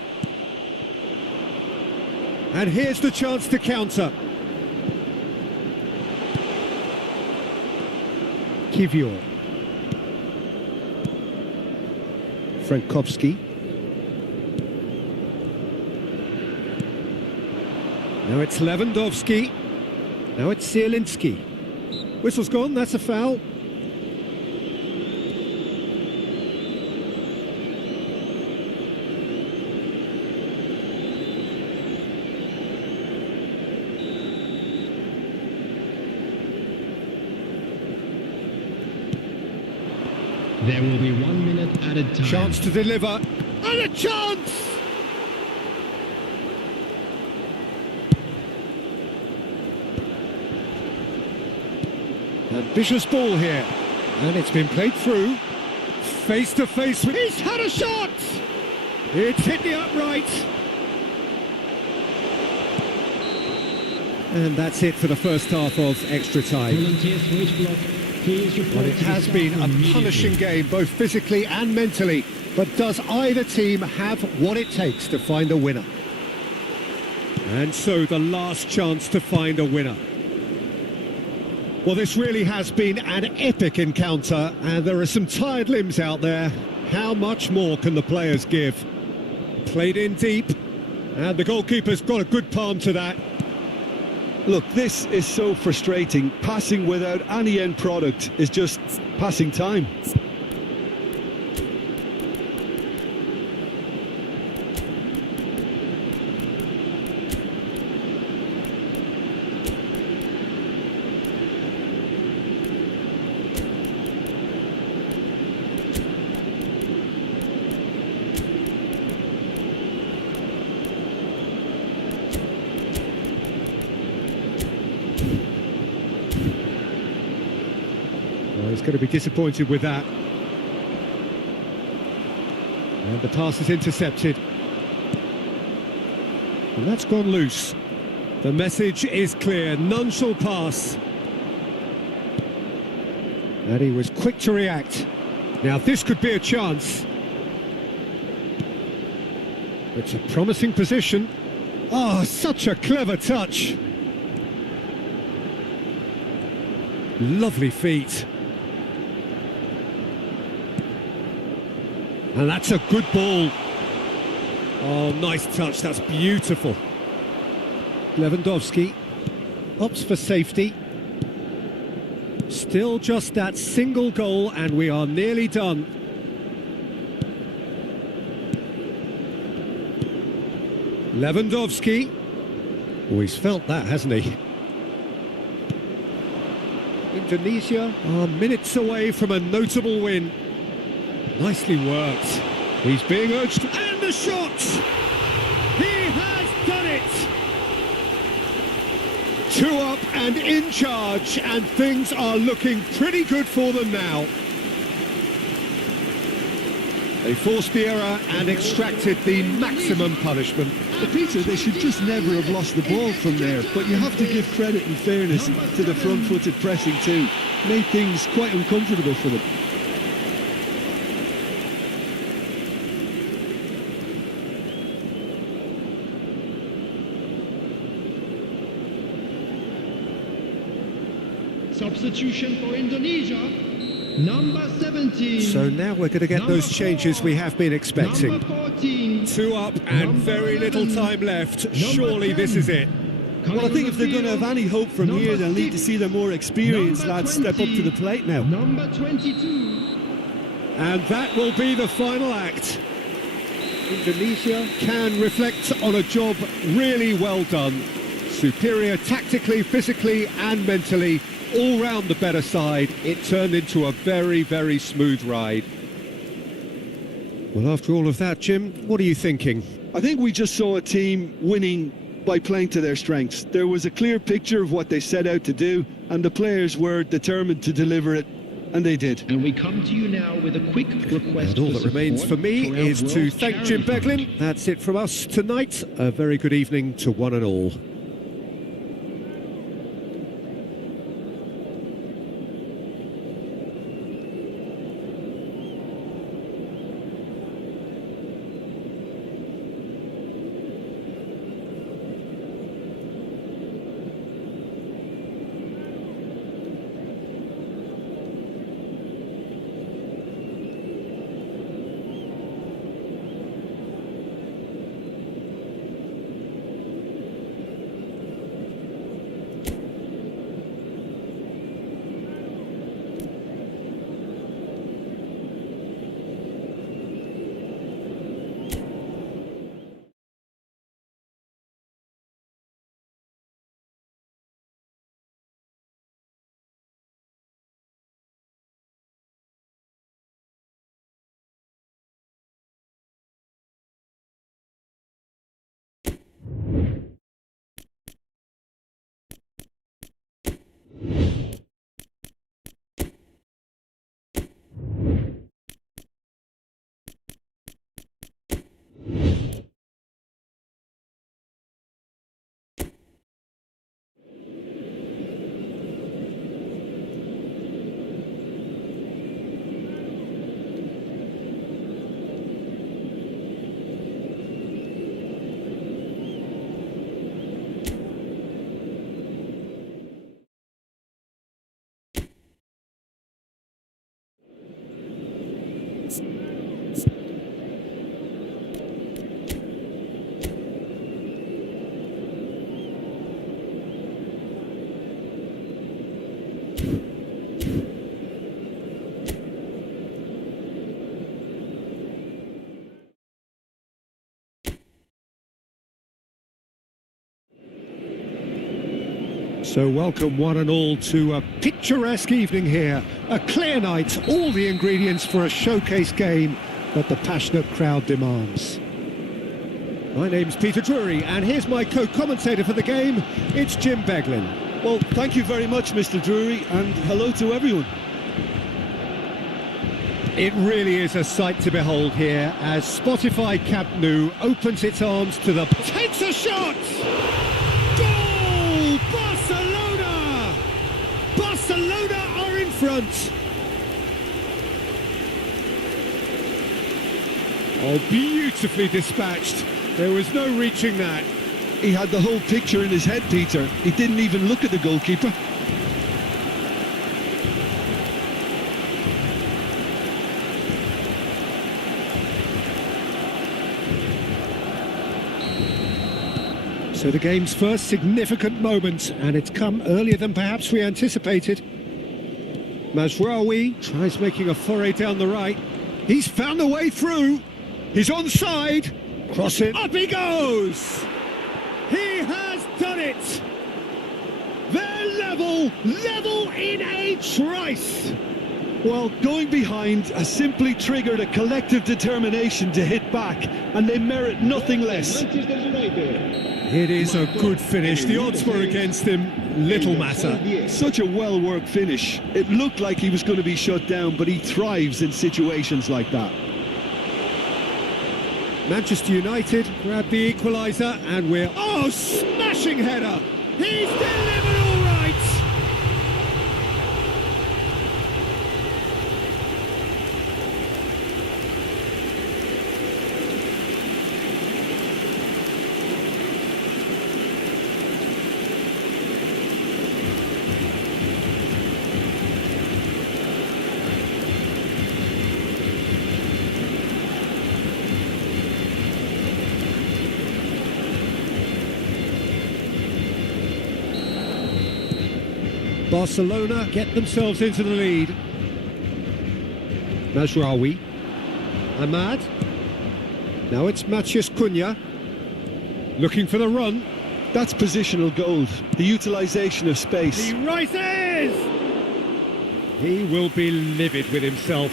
And here's the chance to counter. Kivior. Frankowski. Now it's Lewandowski. Now it's Zielinski. Whistle's gone, that's a foul. There will be 1 minute added time. Chance to deliver. And a chance! Ambitious ball here. And it's been played through. face to face with... He's had a shot! It's hit the upright. And that's it for the first half of extra time. Volunteers for each block, please report But it to the has staff been a immediately. punishing game, both physically and mentally. But does either team have what it takes to find a winner? And so the last chance to find a winner. Well, this really has been an epic encounter, and there are some tired limbs out there. How much more can the players give? Played in deep, and the goalkeeper's got a good palm to that. Look, this is so frustrating. Passing without any end product is just passing time. Well, he's going to be disappointed with that. And the pass is intercepted. And that's gone loose. The message is clear, none shall pass. And he was quick to react. Now this could be a chance. It's a promising position. Oh, such a clever touch. Lovely feet. And that's a good ball. Oh, nice touch, that's beautiful. Lewandowski opts for safety. Still just that single goal and we are nearly done. Lewandowski. Oh, he's felt that, hasn't he? Indonesia are minutes away from a notable win. Nicely worked. He's being urged, and the shot! He has done it! 2 up and in charge, and things are looking pretty good for them now. They forced the error and extracted the maximum punishment. But Peter, they should just never have lost the ball from there. But you have to give credit and fairness to the front-footed pressing too. Made things quite uncomfortable for them. Substitution for Indonesia, number 17. So now we're going to get those changes we have been expecting. Number 14. 2 up and very little time left. Surely this is it. Well, I think if they're going to have any hope from here, they'll need to see the more experienced lads step up to the plate now. Number 22. And that will be the final act. Indonesia can reflect on a job really well done. Superior tactically, physically and mentally. All round the better side. It turned into a very, very smooth ride. Well, after all of that, Jim, what are you thinking? I think we just saw a team winning by playing to their strengths. There was a clear picture of what they set out to do, and the players were determined to deliver it, and they did. And we come to you now with a quick request. And all that remains for me our is to World thank Jim Charity Beglin. That's it from us tonight. A very good evening to one and all. So welcome one and all to a picturesque evening here. A clear night, all the ingredients for a showcase game that the passionate crowd demands. My name's Peter Drury, and here's my co-commentator for the game. It's Jim Beglin. Well, thank you very much, Mr. Drury, and hello to everyone. It really is a sight to behold here as Spotify Camp Nou opens its arms to the... Takes a shot! Goal! Barcelona! Barcelona are in front! Oh, beautifully dispatched. There was no reaching that. He had the whole picture in his head, Peter. He didn't even look at the goalkeeper. So the game's first significant moment, and it's come earlier than perhaps we anticipated. Mazraoui tries making a foray down the right. He's found the way through. He's onside. Cross it. Up he goes. He has done it. They're level in a trice. Well, going behind has simply triggered a collective determination to hit back, and they merit nothing less. It is a good finish. The odds were against him. Little matter. Such a well-worked finish. It looked like he was going to be shut down, but he thrives in situations like that. Manchester United grab the equaliser, and we're... Oh, smashing header! He's delivered all right! Barcelona get themselves into the lead. Mazraoui. Ahmad. Now it's Matheus Cunha. Looking for the run. That's positional gold, the utilisation of space. He rises! He will be livid with himself.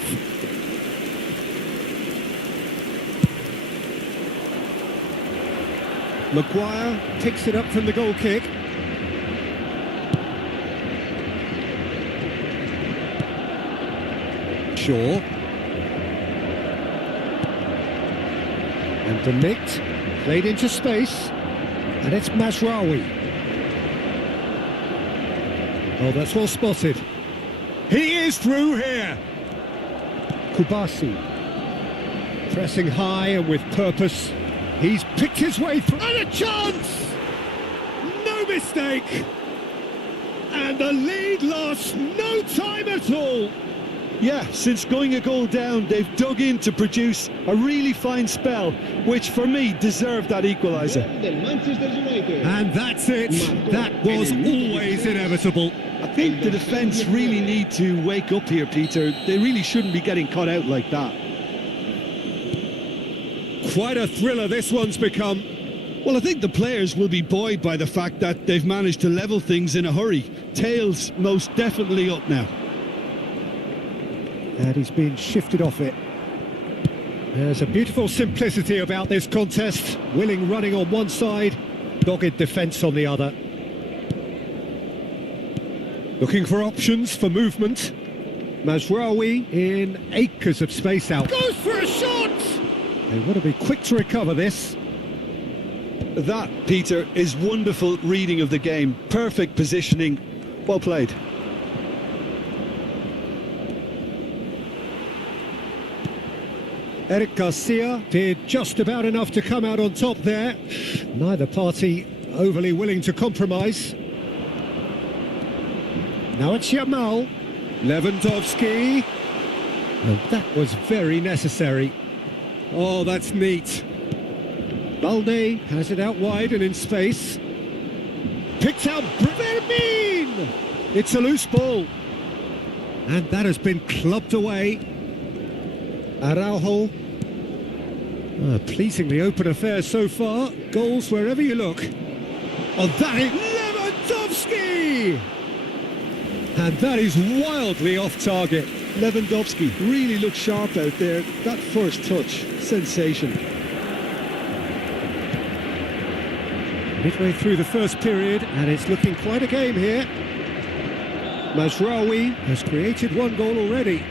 Maguire picks it up from the goal kick. Shaw. And De Ligt played into space, and it's Mazraoui. Oh, that's well spotted. He is through here. Kubasi pressing high and with purpose. He's picked his way through, and a chance! No mistake! And the lead lost no time at all. Yeah, since going a goal down, they've dug in to produce a really fine spell, which for me deserved that equaliser. And that's it. That was always inevitable. I think the defence really need to wake up here, Peter. They really shouldn't be getting caught out like that. Quite a thriller this one's become. Well, I think the players will be buoyed by the fact that they've managed to level things in a hurry. Tails most definitely up now. And he's been shifted off it. There's a beautiful simplicity about this contest. Willing running on one side, dogged defence on the other. Looking for options for movement. Mazraoui in acres of space out. Goes for a shot! They want to be quick to recover this. That, Peter, is wonderful reading of the game. Perfect positioning. Well played. Eric Garcia did just about enough to come out on top there. Neither party overly willing to compromise. Now it's Yamal. Lewandowski. And that was very necessary. Oh, that's neat. Balde has it out wide and in space. Picked out Vermeer. It's a loose ball. And that has been clubbed away. Araujo. Pleasingly open affair so far. Goals wherever you look. Oh, that is Lewandowski! And that is wildly off target. Lewandowski really looked sharp out there. That first touch, sensation. Midway through the first period, and it's looking quite a game here. Mazraoui has created one goal already.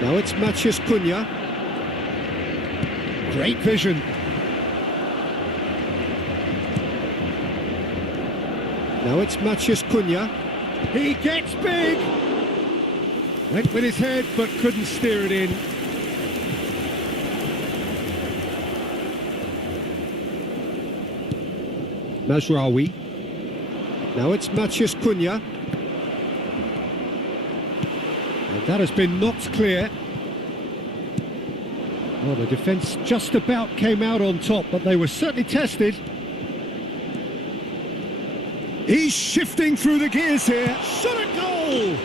Now it's Matheus Cunha. Great vision. Now it's Matheus Cunha. He gets big! Went with his head, but couldn't steer it in. Mazraoui. Now it's Matheus Cunha. And that has been knocked clear. Well, the defence just about came out on top, but they were certainly tested. He's shifting through the gears here. Shot a goal!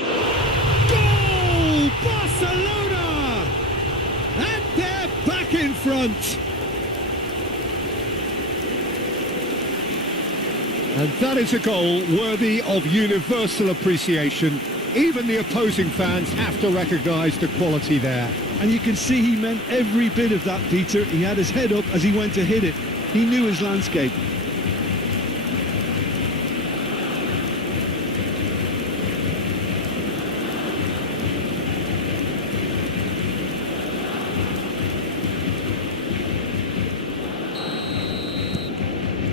Goal! Barcelona! And they're back in front. And that is a goal worthy of universal appreciation. Even the opposing fans have to recognise the quality there. And you can see he meant every bit of that, Peter. He had his head up as he went to hit it. He knew his landscape.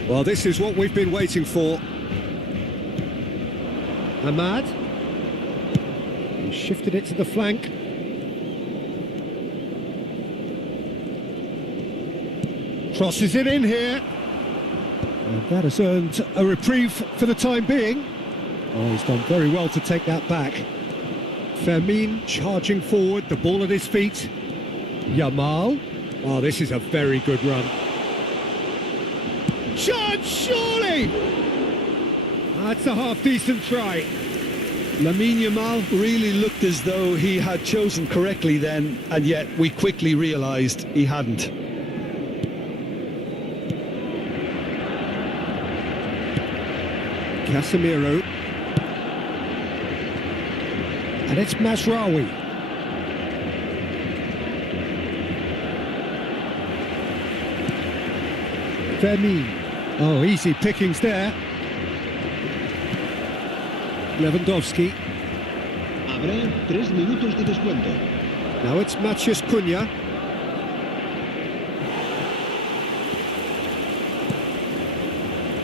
Well, this is what we've been waiting for. Ahmad. He shifted it to the flank. Crosses it in here. And that has earned a reprieve for the time being. Oh, he's done very well to take that back. Fermin charging forward, the ball at his feet. Yamal. Oh, this is a very good run. Chance, surely! That's a half-decent try. Lamine Yamal really looked as though he had chosen correctly then, and yet we quickly realised he hadn't. Casemiro. And it's Mazraoui. Fermin. Oh, easy pickings there. Lewandowski. Habrá 3 minutos de descuento. Now it's Matheus Cunha.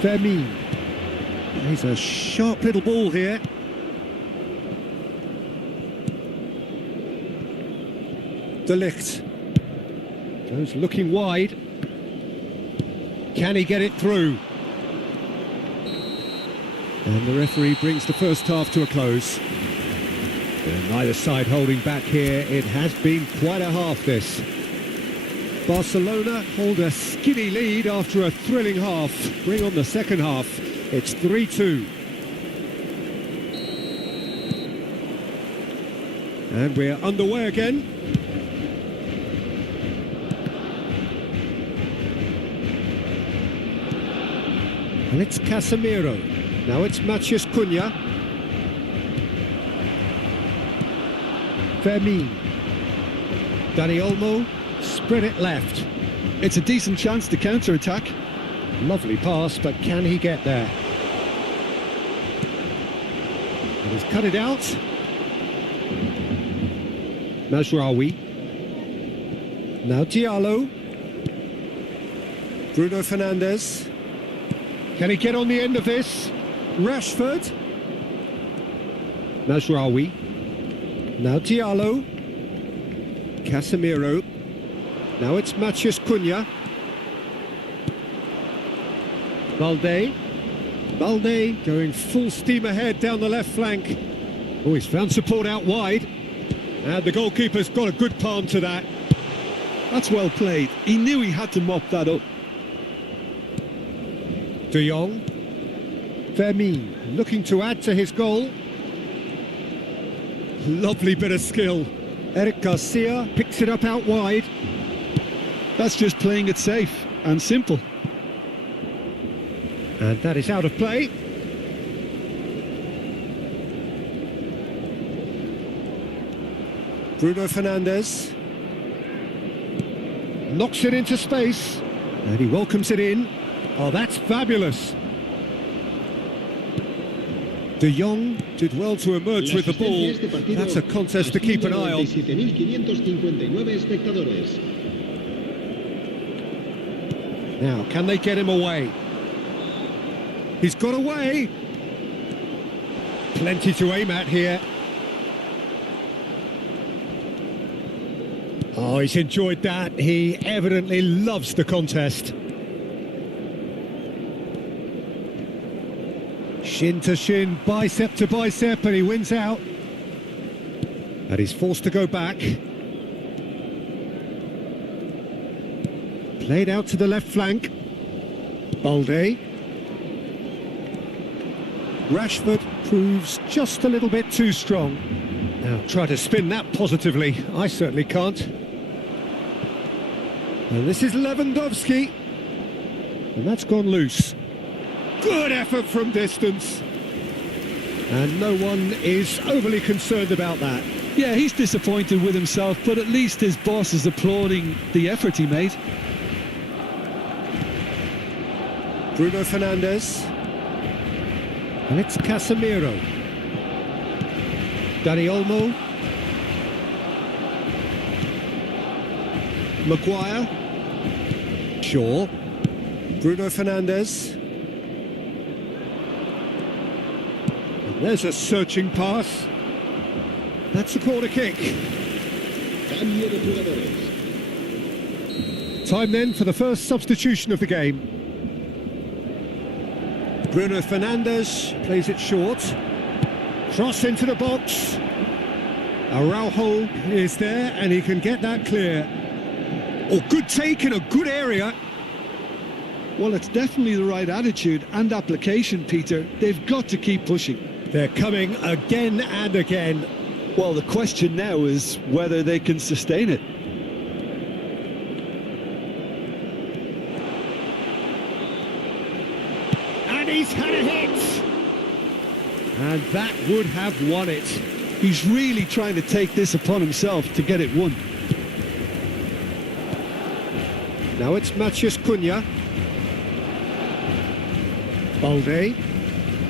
Fermin. He's a sharp little ball here. De Ligt. Goes looking wide. Can he get it through? And the referee brings the first half to a close. And neither side holding back here. It has been quite a half, this. Barcelona hold a skinny lead after a thrilling half. Bring on the second half. It's 3-2. And we're underway again. And it's Casemiro. Now it's Matheus Cunha. Fermin. Dani Olmo. Spread it left. It's a decent chance to counter-attack. Lovely pass, but can he get there? And he's cut it out. Mazraoui. Now Diallo. Bruno Fernandes. Can he get on the end of this? Rashford. Mazraoui. Now Diallo. Casemiro. Now it's Matheus Cunha. Balde going full steam ahead down the left flank. Oh, he's found support out wide. And the goalkeeper's got a good palm to that. That's well played. He knew he had to mop that up. De Jong. Fermin looking to add to his goal. Lovely bit of skill. Eric Garcia picks it up out wide. That's just playing it safe and simple. And that is out of play. Bruno Fernandes knocks it into space, and he welcomes it in. Oh, that's fabulous. De Jong did well to emerge with the ball. That's a contest to keep an eye on. Now, can they get him away? He's got away. Plenty to aim at here. Oh, he's enjoyed that. He evidently loves the contest. Shin to shin, bicep to bicep, and he wins out. And he's forced to go back. Played out to the left flank. Balde. Rashford proves just a little bit too strong. Now try to spin that positively. I certainly can't. And this is Lewandowski. And that's gone loose. Good effort from distance. And no one is overly concerned about that. Yeah, he's disappointed with himself, but at least his boss is applauding the effort he made. Bruno Fernandes. And it's Casemiro. Dani Olmo. Maguire. Shaw. Bruno Fernandes. And there's a searching pass. That's a corner kick. Time then for the first substitution of the game. Bruno Fernandes plays it short. Cross into the box. Araujo is there and he can get that clear. Oh, good take in a good area. Well, it's definitely the right attitude and application, Peter. They've got to keep pushing. They're coming again and again. Well, the question now is whether they can sustain it. And he's had a hit. And that would have won it. He's really trying to take this upon himself to get it won. Now it's Matheus Cunha. Balde.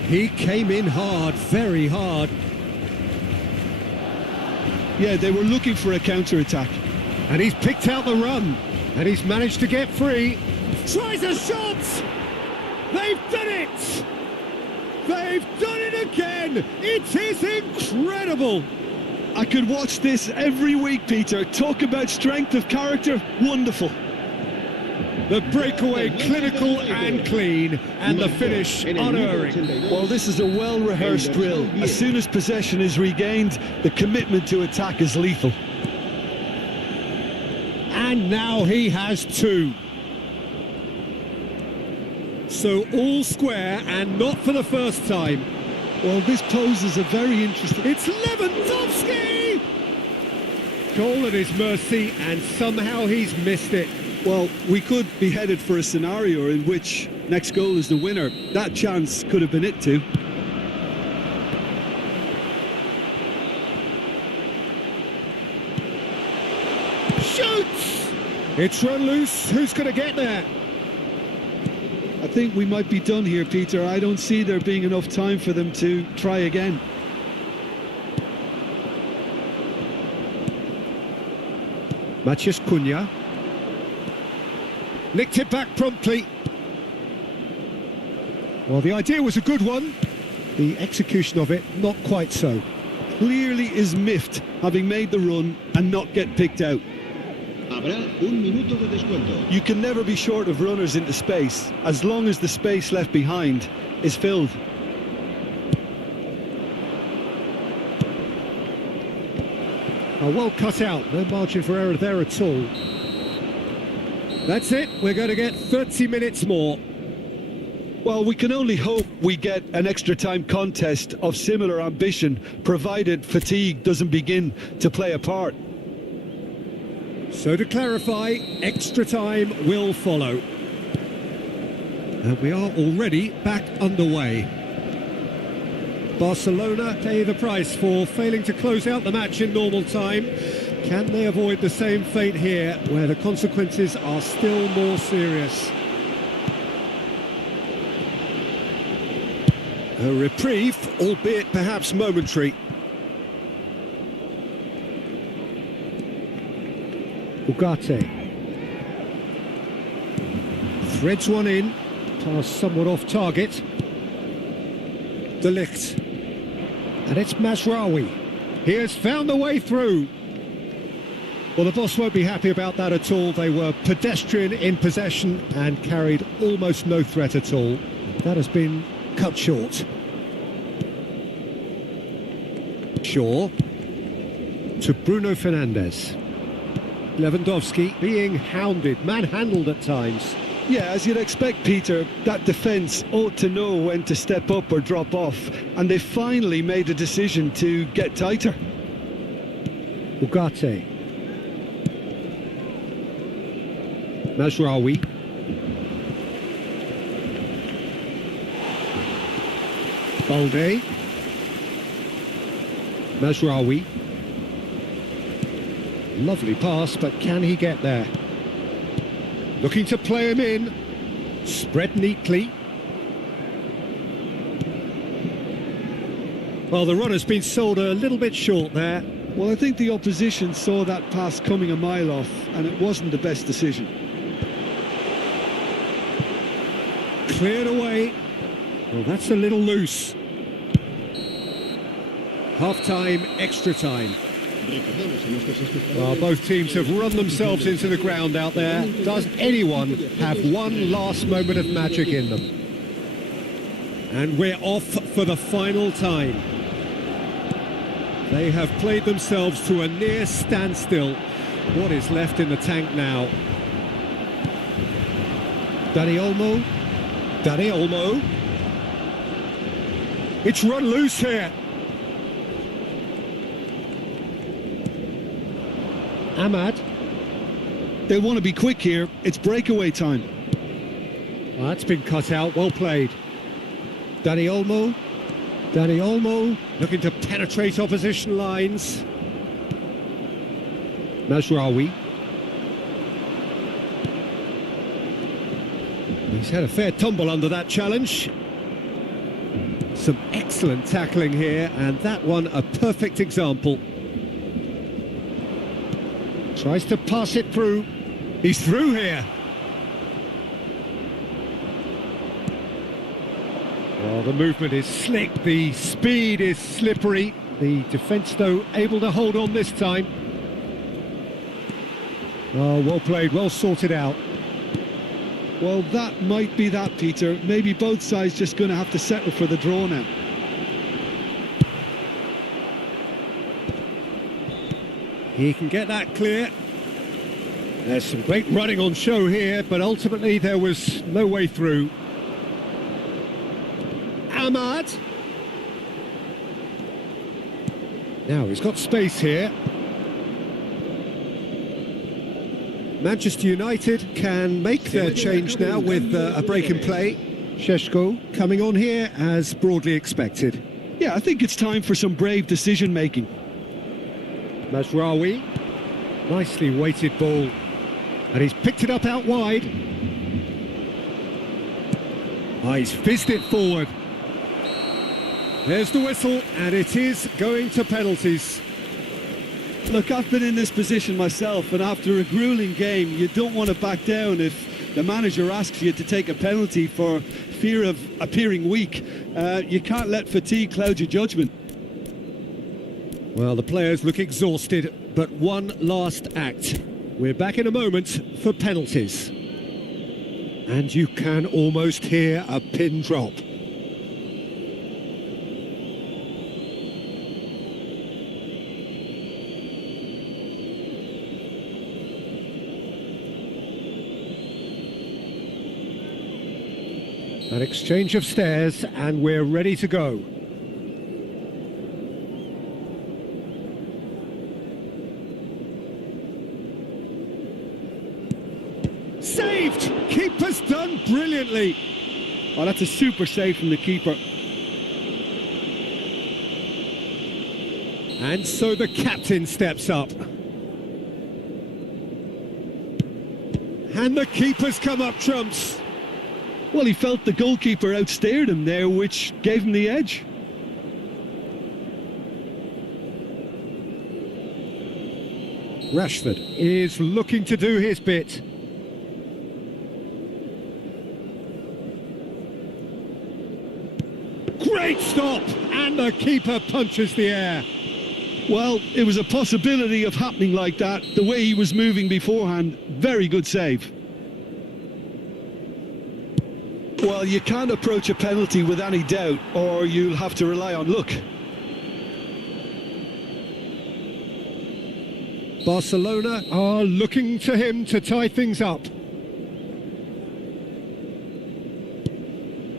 He came in hard, very hard. Yeah, they were looking for a counter-attack. And he's picked out the run. And he's managed to get free. Tries a shot! They've done it! They've done it again! It is incredible! I could watch this every week, Peter. Talk about strength of character. Wonderful. The breakaway clinical and clean, and the finish unerring. Well, this is a well-rehearsed drill. As soon as possession is regained, the commitment to attack is lethal. And now he has two. So all square, and not for the first time. Well, this poses a very interesting... It's Lewandowski! Goal at his mercy, and somehow he's missed it. Well, we could be headed for a scenario in which next goal is the winner. That chance could have been it too. Shoots! It's run loose. Who's going to get there? I think we might be done here, Peter. I don't see there being enough time for them to try again. Matheus Cunha. Nicked it back promptly. Well, the idea was a good one. The execution of it, not quite so. Clearly is miffed, having made the run and not get picked out. You can never be short of runners into space, as long as the space left behind is filled. Oh, well cut out. No margin for error there at all. That's it. We're going to get 30 minutes more. Well, we can only hope we get an extra time contest of similar ambition, provided fatigue doesn't begin to play a part. So to clarify, extra time will follow. And we are already back underway. Barcelona pay the price for failing to close out the match in normal time. Can they avoid the same fate here, where the consequences are still more serious? A reprieve, albeit perhaps momentary. Ugarte threads one in, pass somewhat off target. De Ligt, and it's Mazraoui. He has found the way through. Well, the boss won't be happy about that at all. They were pedestrian in possession and carried almost no threat at all. That has been cut short. Shaw to Bruno Fernandes. Lewandowski being hounded, manhandled at times. Yeah, as you'd expect, Peter, that defence ought to know when to step up or drop off, and they finally made a decision to get tighter. Ugarte. Mazraoui. Balde. Mazraoui. Lovely pass, but can he get there? Looking to play him in. Spread neatly. Well, the run has been sold a little bit short there. Well, I think the opposition saw that pass coming a mile off, and it wasn't the best decision. Cleared away. Well, that's a little loose. Half-time, extra time. Well, both teams have run themselves into the ground out there. Does anyone have one last moment of magic in them? And we're off for the final time. They have played themselves to a near standstill. What is left in the tank now? Dani Olmo. Dani Olmo. It's run loose here. Ahmad. They want to be quick here. It's breakaway time. Well, that's been cut out. Well played. Dani Olmo. Dani Olmo looking to penetrate opposition lines. Mazraoui. He's had a fair tumble under that challenge. Some excellent tackling here, and that one a perfect example. Tries to pass it through. He's through here. Well, the movement is slick, the speed is slippery. The defence, though, able to hold on this time. Oh, well played, well sorted out. Well, that might be that, Peter. Maybe both sides just going to have to settle for the draw now. He can get that clear. There's some great running on show here, but ultimately there was no way through. Ahmad. Now he's got space here. Manchester United can make their change now with a break in play. Šeško coming on here as broadly expected. Yeah, I think it's time for some brave decision-making. Mazraoui, nicely weighted ball, and he's picked it up out wide. Oh, he's fizzed it forward. There's the whistle, and it is going to penalties. Look, I've been in this position myself, and after a grueling game, you don't want to back down if the manager asks you to take a penalty for fear of appearing weak. You can't let fatigue cloud your judgment. Well, the players look exhausted, but one last act. We're back in a moment for penalties. And you can almost hear a pin drop. An exchange of stares, and we're ready to go. Saved! Keeper's done brilliantly. Oh, that's a super save from the keeper. And so the captain steps up. And the keeper's come up trumps. Well, he felt the goalkeeper outstared him there, which gave him the edge. Rashford is looking to do his bit. Great stop! And the keeper punches the air. Well, it was a possibility of happening like that, the way he was moving beforehand. Very good save. Well, you can't approach a penalty with any doubt, or you'll have to rely on luck. Barcelona are looking to him to tie things up.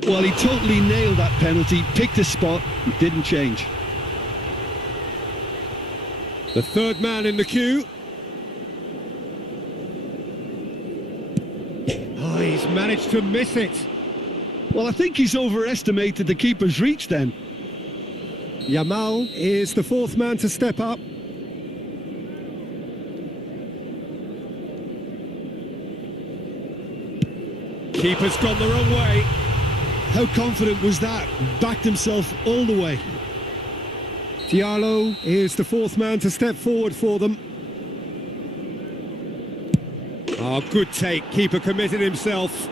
Well, he totally nailed that penalty, picked a spot, and didn't change. The third man in the queue. Oh, he's managed to miss it. Well, I think he's overestimated the keeper's reach then. Yamal is the fourth man to step up. Keeper's gone the wrong way. How confident was that? Backed himself all the way. Diallo is the fourth man to step forward for them. Oh, good take. Keeper committed himself.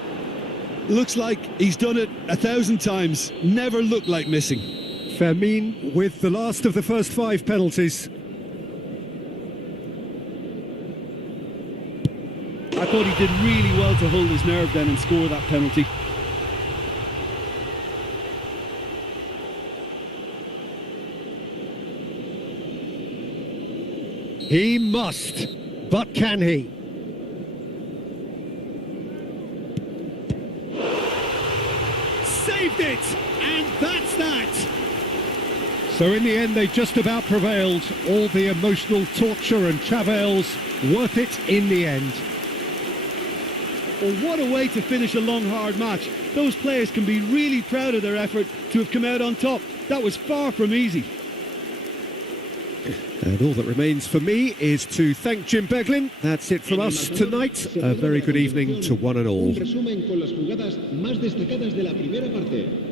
Looks like he's done it 1,000 times. Never looked like missing. Fermin with the last of the first 5 penalties. I thought he did really well to hold his nerve then and score that penalty. He must, but can he? Saved it, and that's that. So in the end, they just about prevailed. All the emotional torture and travails, worth it in the end. Well, what a way to finish a long, hard match. Those players can be really proud of their effort to have come out on top. That was far from easy. And all that remains for me is to thank Jim Beglin. That's it from us tonight. A very good evening to one and all. Un resumen con las jugadas más destacadas de la primera parte.